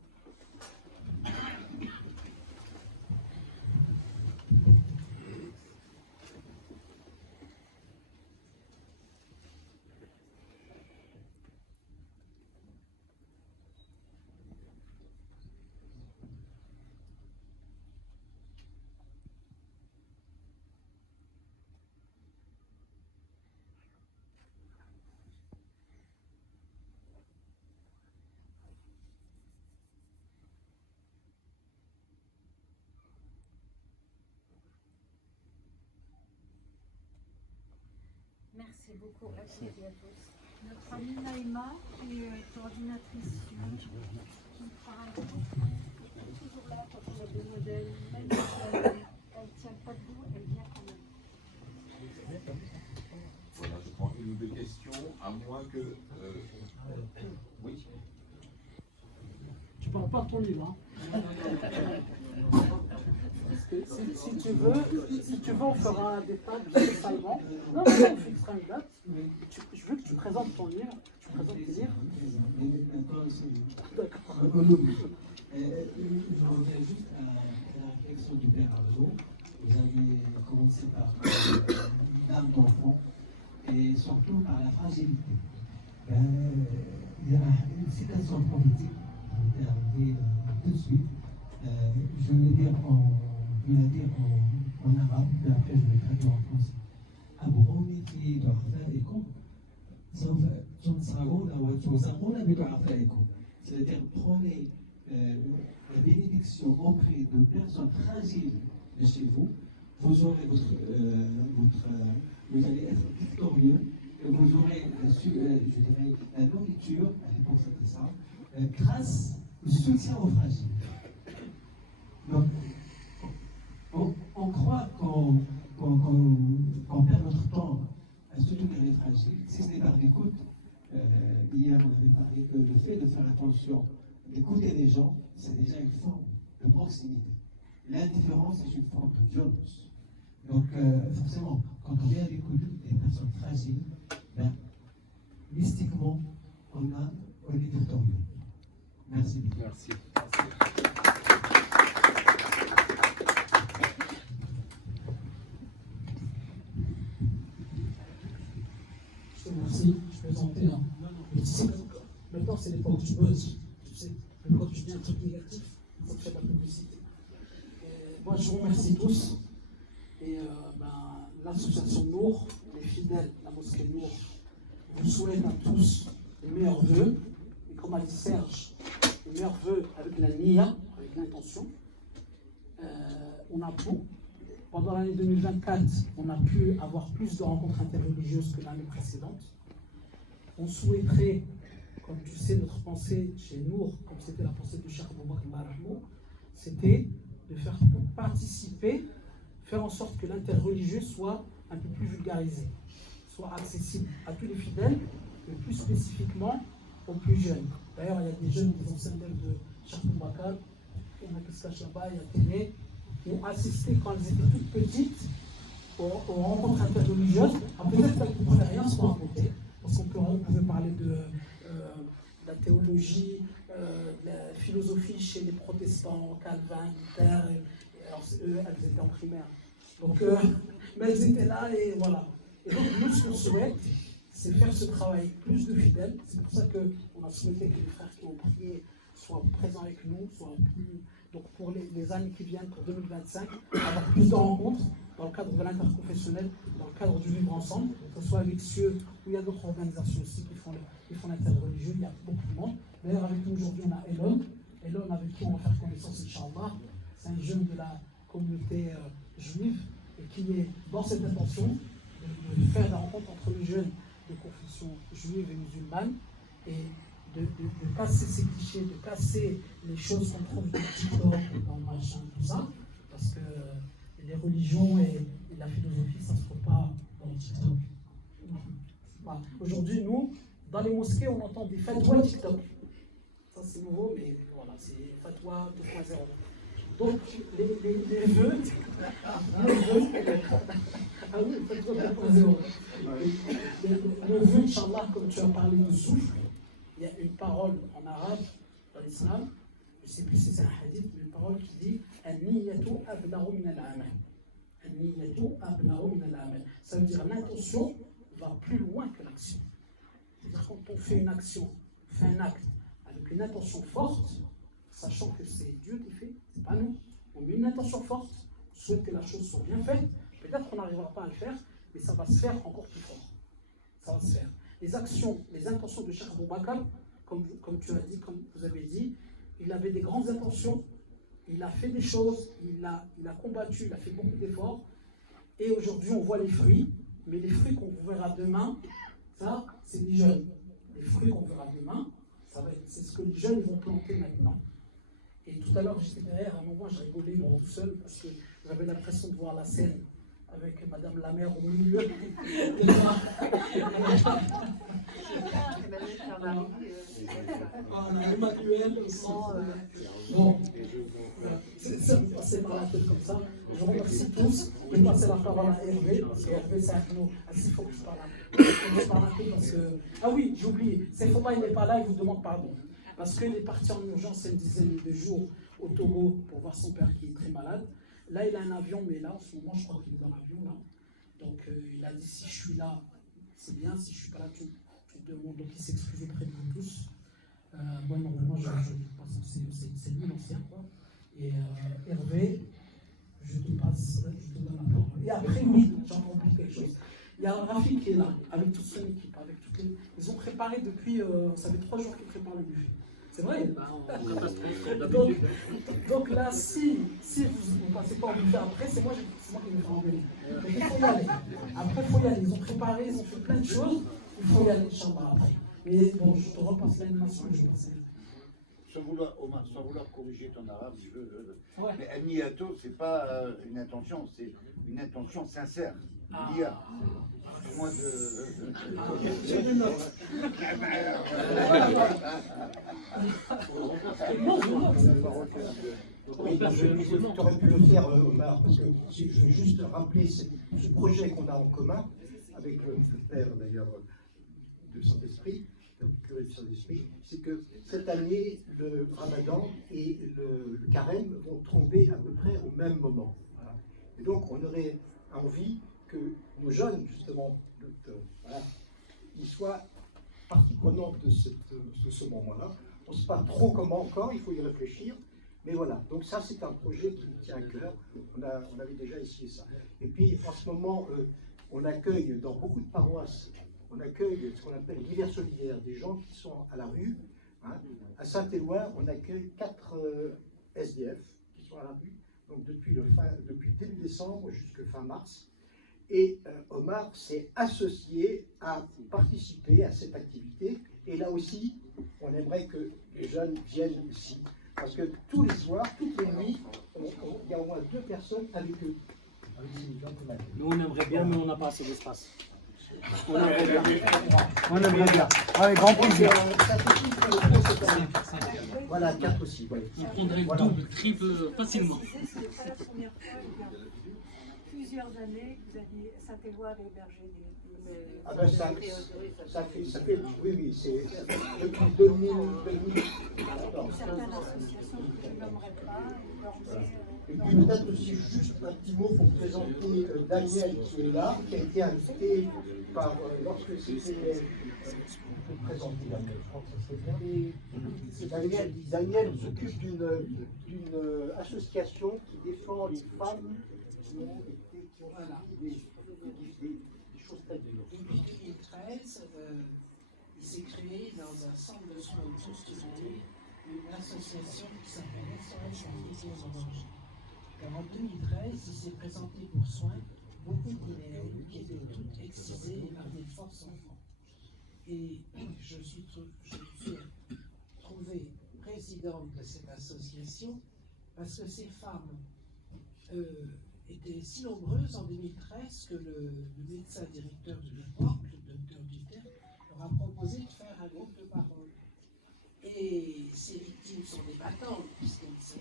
Merci beaucoup à toutes et à tous. Notre amie Naïma, qui est coordinatrice, qui travaille toujours là quand on a des modèles, même si elle ne tient pas debout, elle vient quand même. Voilà, je prends une ou deux questions, à moins que... Oui. Tu parles pas de ton livre, hein. Si tu veux, on fera des tables spécialement. Non, on fixera une date. Je veux que tu présentes ton livre. Tu présentes tes livres. D'accord. Je reviens juste à la réflexion du père Arnaud. Vous avez commencé par l'âme d'enfant et surtout par la fragilité. Il y a une citation prophétique qui est arrivée tout de suite. Je vais la dire en arabe, puis après je vais traduire en français. أبغوني في ضعفائكم سوف تنصرون وترزقون بضعفائكم. C'est-à-dire, prenez la bénédiction auprès de personnes fragiles de chez vous. Vous aurez vous allez être victorieux et vous aurez, je dirais, la nourriture, à l'époque c'était ça, grâce au soutien aux fragiles. Donc, on croit qu'on perd notre temps à soutenir les fragiles, si ce n'est par l'écoute. Hier, on avait parlé que le fait de faire attention, d'écouter les gens, c'est déjà une forme de proximité. L'indifférence est une forme de violence. Donc, forcément, quand on vient d'écouter des personnes fragiles, mystiquement, on est victorieux. Merci. Merci. Je te remercie, je plaisantais. Hein. Mais tu sais, maintenant c'est l'époque du buzz. Tu sais, mais quand tu dis un truc négatif, il faut faire de la publicité. Et moi je vous remercie tous. Et l'association Nour, les fidèles, la mosquée Nour, vous souhaite à tous les meilleurs vœux. Et comme a dit Serge, les meilleurs vœux avec la niya, avec l'intention. Pendant l'année 2024, on a pu avoir plus de rencontres interreligieuses que l'année précédente. On souhaiterait, comme tu sais, notre pensée chez Nour, comme c'était la pensée du Cheikh Boubacar Marahmou, c'était de faire participer, faire en sorte que l'interreligieux soit un peu plus vulgarisé, soit accessible à tous les fidèles, mais plus spécifiquement aux plus jeunes. D'ailleurs, il y a des jeunes, des anciens élèves de Cheikh Boubacar, il y en a qui se cachent là-bas, il y a Téné, qui ont assisté quand elles étaient toutes petites aux rencontres interreligieuses. Peut-être qu'elles ne comprenaient rien sans raconter, parce qu'on pouvait parler de la théologie, de la philosophie chez les protestants, Calvin, Luther, et alors eux, elles étaient en primaire. Donc, mais elles étaient là et voilà. Et donc, nous, ce qu'on souhaite, c'est faire ce travail plus de fidèles. C'est pour ça qu'on a souhaité que les frères qui ont prié soient présents avec nous, soient plus. Donc pour les années qui viennent, pour 2025, avoir plus de rencontres dans le cadre de l'interconfessionnel, dans le cadre du vivre ensemble, que ce soit avec CIE ou il y a d'autres organisations aussi qui font l'interreligieux, il y a beaucoup de monde. D'ailleurs, avec nous aujourd'hui, on a Elon avec qui on va faire connaissance, Inch'Allah. C'est un jeune de la communauté juive et qui est dans cette intention de faire des rencontres entre les jeunes de confession juive et musulmane et de casser ces clichés, de casser les choses qu'on trouve dans TikTok, dans machin, tout ça, parce que les religions et la philosophie, ça ne se trouve pas dans TikTok. Voilà. Aujourd'hui, nous, dans les mosquées, on entend des fatwas TikTok. Ça, c'est nouveau, mais voilà, c'est fatwa 2.0. Donc, les vœux, ah oui, fatwa 2.0. Le vœu, Inch'Allah, comme tu as parlé de souffle, il y a une parole en arabe dans l'islam, je ne sais plus si c'est un hadith, mais une parole qui dit An-niyatu ablaru min al-amal. An-niyatu ablaru min al-amal. Ça veut dire l'intention va plus loin que l'action. C'est-à-dire quand on fait une action, on fait un acte avec une intention forte, sachant que c'est Dieu qui fait, c'est pas nous. On met une intention forte, on souhaite que la chose soit bien faite. Peut-être qu'on n'arrivera pas à le faire, mais ça va se faire encore plus fort. Ça va se faire. Les actions, les intentions de Cheikh Boubacar, comme tu as dit, comme vous avez dit, il avait des grandes intentions, il a fait des choses, il a combattu, il a fait beaucoup d'efforts, et aujourd'hui on voit les fruits, mais les fruits qu'on verra demain, ça c'est les jeunes. Les fruits qu'on verra demain, c'est ce que les jeunes vont planter maintenant. Et tout à l'heure j'étais derrière, à un moment je rigolais bon, tout seul, parce que j'avais l'impression de voir la scène avec Madame la mère au milieu. Emmanuel aussi. Bon, c'est par la tête comme ça. Je vous remercie tous. Je vais passer la parole à Hervé, parce que Hervé, c'est avec nous. Il faut que je parle un peu parce que. Ah oui, j'ai oublié. Sefouma, il n'est pas là, il vous demande pardon. Parce qu'il est parti en urgence une dizaine de jours au Togo pour voir son père qui est très malade. Là, il a un avion, mais là, en ce moment, je crois qu'il est dans l'avion, là. Donc, il a dit, si je suis là, c'est bien. Si je ne suis pas là, tu te demandes. Donc, il s'excuse auprès de vous tous. Moi, normalement, je pense que c'est lui l'ancien, quoi. Et Hervé, je te donne la parole. Et après, oui, j'en comprends quelque chose. Il y a Rafi qui est là, avec toute son équipe. Ils ont préparé depuis, ça fait 3 jours qu'ils préparent le buffet. C'est vrai. Donc là, si vous ne passez pas en buffet après, c'est moi qui vais faire engueuler. Donc il faut y aller. Après, il faut y aller. Ils ont préparé, ils ont fait plein de choses. Il faut y aller, Inch'Allah, après. Mais bon, je te repasse l'animation et je passe. Sans vouloir corriger ton arabe, je veux. Ouais. Mais Aniyato, c'est pas une intention, c'est une intention sincère. Il y a. Moi Oui, tu aurais pu le faire, Omar, parce que je veux juste rappeler ce projet qu'on a en commun avec le père, d'ailleurs, de Saint-Esprit. purification d'esprit, c'est que cette année, le Ramadan et le Carême vont tomber à peu près au même moment. Voilà. Et donc, on aurait envie que nos jeunes, justement, voilà, ils soient partie prenante de ce moment-là. On ne sait pas trop comment encore, il faut y réfléchir. Mais voilà, donc ça c'est un projet qui me tient à cœur. On avait déjà essayé ça. Et puis en ce moment, on accueille dans beaucoup de paroisses, on accueille ce qu'on appelle l'hiver solidaire, des gens qui sont à la rue. Hein. À Saint-Éloi, on accueille 4 SDF qui sont à la rue, donc depuis début décembre jusqu'à fin mars. Et Omar s'est associé à participer à cette activité. Et là aussi, on aimerait que les jeunes viennent ici. Parce que tous les soirs, toutes les nuits, il y a au moins 2 personnes avec eux. Nous, on aimerait bien, mais on n'a pas assez d'espace. On aimerait bien. On aimerait bien. Avec grand plaisir. Voilà, 4 aussi. Ouais. On prendrait double, triple, facilement. C'est pas la première fois, il y a plusieurs années, vous aviez Saint-Éloi avait hébergé des Ah ben ça fait, oui, c'est depuis 2000. certaines associations que je nommerai pas, Et puis peut-être aussi juste un petit mot pour présenter Daniel qui est là, qui a été invité par, lorsque c'était, on peut présenter Daniel, je crois que ça serait bien. Daniel s'occupe d'une association qui défend les femmes qui ont vécu des choses très dures. Depuis 2013, il s'est créé dans un centre de soins auto-structuré une association qui s'appelle SOS Africains en danger. Car en 2013, il s'est présenté pour soins beaucoup de Guinéennes qui étaient toutes excisées et armées de force enfants. Et je me suis trouvé présidente de cette association parce que ces femmes étaient si nombreuses en 2013 que le médecin directeur de l'époque, le docteur Duterte, leur a proposé de faire un groupe de parole. Et ces victimes sont des battantes, puisqu'elles se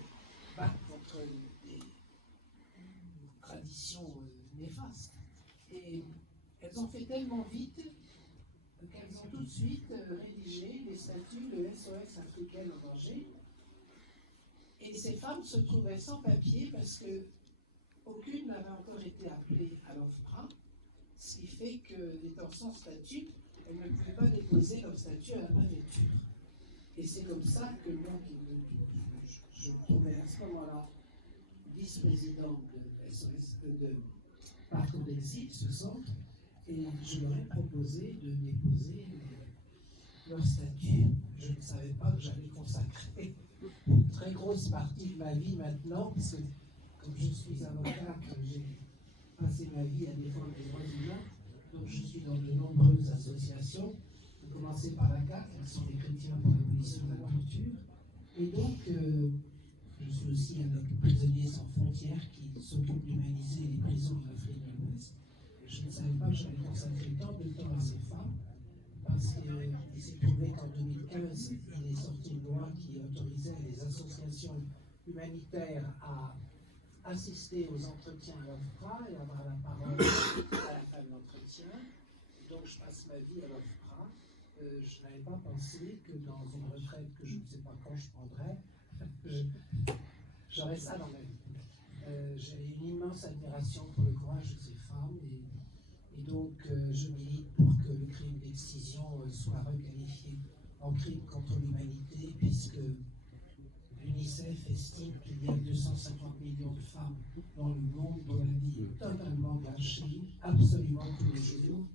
battent contre des traditions néfastes. Et elles ont fait tellement vite qu'elles ont tout de suite rédigé les statuts de SOS Africains en danger. Et ces femmes se trouvaient sans papier parce que aucune n'avait encore été appelée à l'OFPRA, ce qui fait que, étant sans statut, elles ne pouvaient pas déposer leur statut à la préfecture. Et c'est comme ça que moi, je me trouvais à ce moment-là vice-présidente de SOS, de Parcours d'Exil, ce centre, et je leur ai proposé de déposer leur statut. Je ne savais pas que j'allais consacrer une très grosse partie de ma vie maintenant, parce que comme je suis avocat, j'ai passé ma vie à défendre les droits humains, donc je suis dans de nombreuses associations, à commencer par la CAC, qui sont les chrétiens pour l'abolition de la torture, et donc je suis aussi avec Prisonniers sans frontières qui s'occupe d'humaniser les prisons en Afrique de l'Ouest. Je ne savais pas que j'allais consacrer tant de temps à ces femmes, parce qu'il s'est trouvé qu'en 2015, il est sorti une loi qui autorisait les associations humanitaires à assister aux entretiens à l'OFPRA et avoir la parole à la fin de l'entretien. Donc je passe ma vie à l'OFPRA. Je n'avais pas pensé que dans une retraite que je ne sais pas quand je prendrais, j'aurais ça dans ma vie. J'ai une immense admiration pour le courage de ces femmes et donc je milite pour que le crime d'excision soit requalifié en crime contre l'humanité, puisque l'UNICEF estime qu'il y a 250 millions de femmes dans le monde dont la vie est totalement gâchée, absolument tous les jours,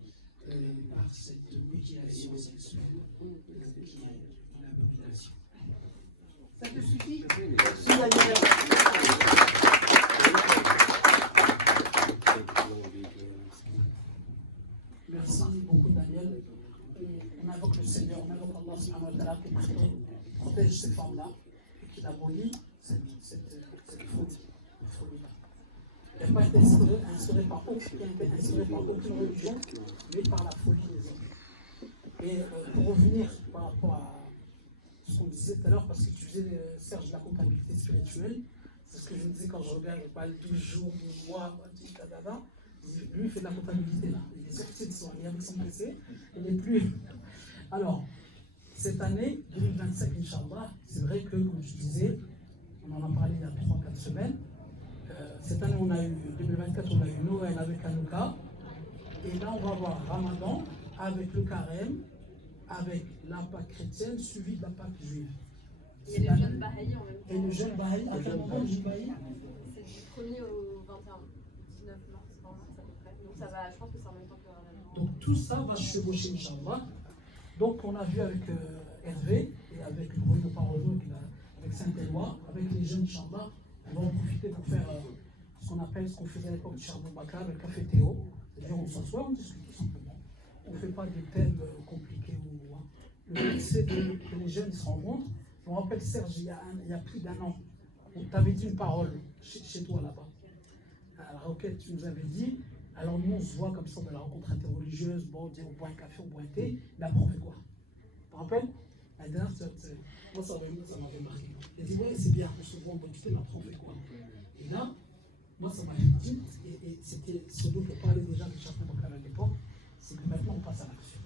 par cette mutilation sexuelle qui est une abomination. Ça te suffit? Merci Daniel. Merci beaucoup Daniel. On invoque le Seigneur, on invoque Allah subhanahu wa ta'ala qui protège ces femmes-là et qui abolit cette faute. Elle n'a pas été inspirée par aucune religion, mais par la folie des hommes. Et pour revenir par rapport à ce qu'on disait tout à l'heure, parce que tu disais, Serge, la comptabilité spirituelle, c'est ce que je me disais quand je regarde les balles 12 jours, 12 mois, tout ça, lui, il fait de la comptabilité là. Les exercices sont liés avec son PC, il n'est plus. Alors, Cette année, 2025, Inch'Allah, c'est vrai que, comme je disais, on en a parlé il y a 3-4 semaines. Cette année, 2024, on a eu Noël avec Hanouka. Et là, on va avoir Ramadan avec le carême, avec la Pâque chrétienne, suivi de la Pâque juive. Et le jeune Baha'i en même temps. Et le jeune Baha'i, à quel moment du Baha'i? C'est du 1er au 21, 19 mars, 20 mars à peu près. Donc ça va, je pense que c'est en même temps que Ramadan. Donc tout ça va se chevaucher, Inch'Allah. Donc on a vu avec Hervé et avec Bruno Parozo, avec Saint-Éloi, avec les jeunes, Inch'Allah, on va en profiter pour faire ce qu'on appelle, ce qu'on faisait à l'époque du Charbon Bakar, le café Théo. C'est-à-dire on s'assoit, on discute tout simplement. On ne fait pas des thèmes compliqués. Le but c'est que les jeunes se rencontrent. Je me rappelle Serge, il y a plus d'1 an, tu avais dit une parole chez toi là-bas. À la requête, tu nous avais dit, alors nous on se voit comme ça dans la rencontre interreligieuse, bon, on dit on boit un café, on boit un thé, mais après on fait quoi? Tu te rappelles? La dernière, moi ça m'avait marqué. Il a dit, oui c'est bien, on se voit, on boit du thé, mais après on fait quoi? Et là, moi ça m'a fait tilt, et c'était ce dont on parlait déjà de Charbon Bakar à l'époque, c'est que maintenant on passe à l'action.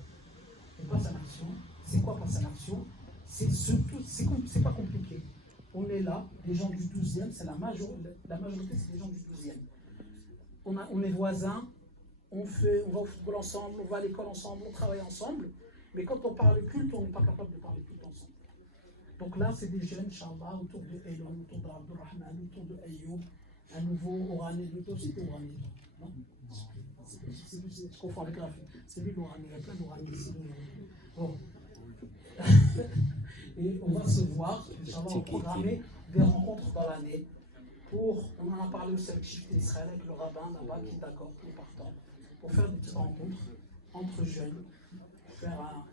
On passe à l'action. C'est quoi passer à l'action? C'est pas compliqué. On est là, les gens du 12e, c'est la majorité c'est les gens du 12e. On est voisins, on va au football ensemble, on va à l'école ensemble, on travaille ensemble, mais quand on parle culte, on n'est pas capable de parler culte ensemble. Donc là, c'est des jeunes, Inch'Allah, autour de Elon, autour de Abdurrahman, autour de Ayoub, un nouveau Orani, plutôt c'était Orani, non? Je confonds avec Rafi. C'est lui l'Orani, il y a plein d'Orani ici. Bon. Et on va se voir, Inch'Allah, programmer des rencontres dans l'année. On en a parlé aussi avec Shift Israël, avec le rabbin là-bas qui est d'accord, qui est partant, pour faire des petites rencontres entre jeunes, faire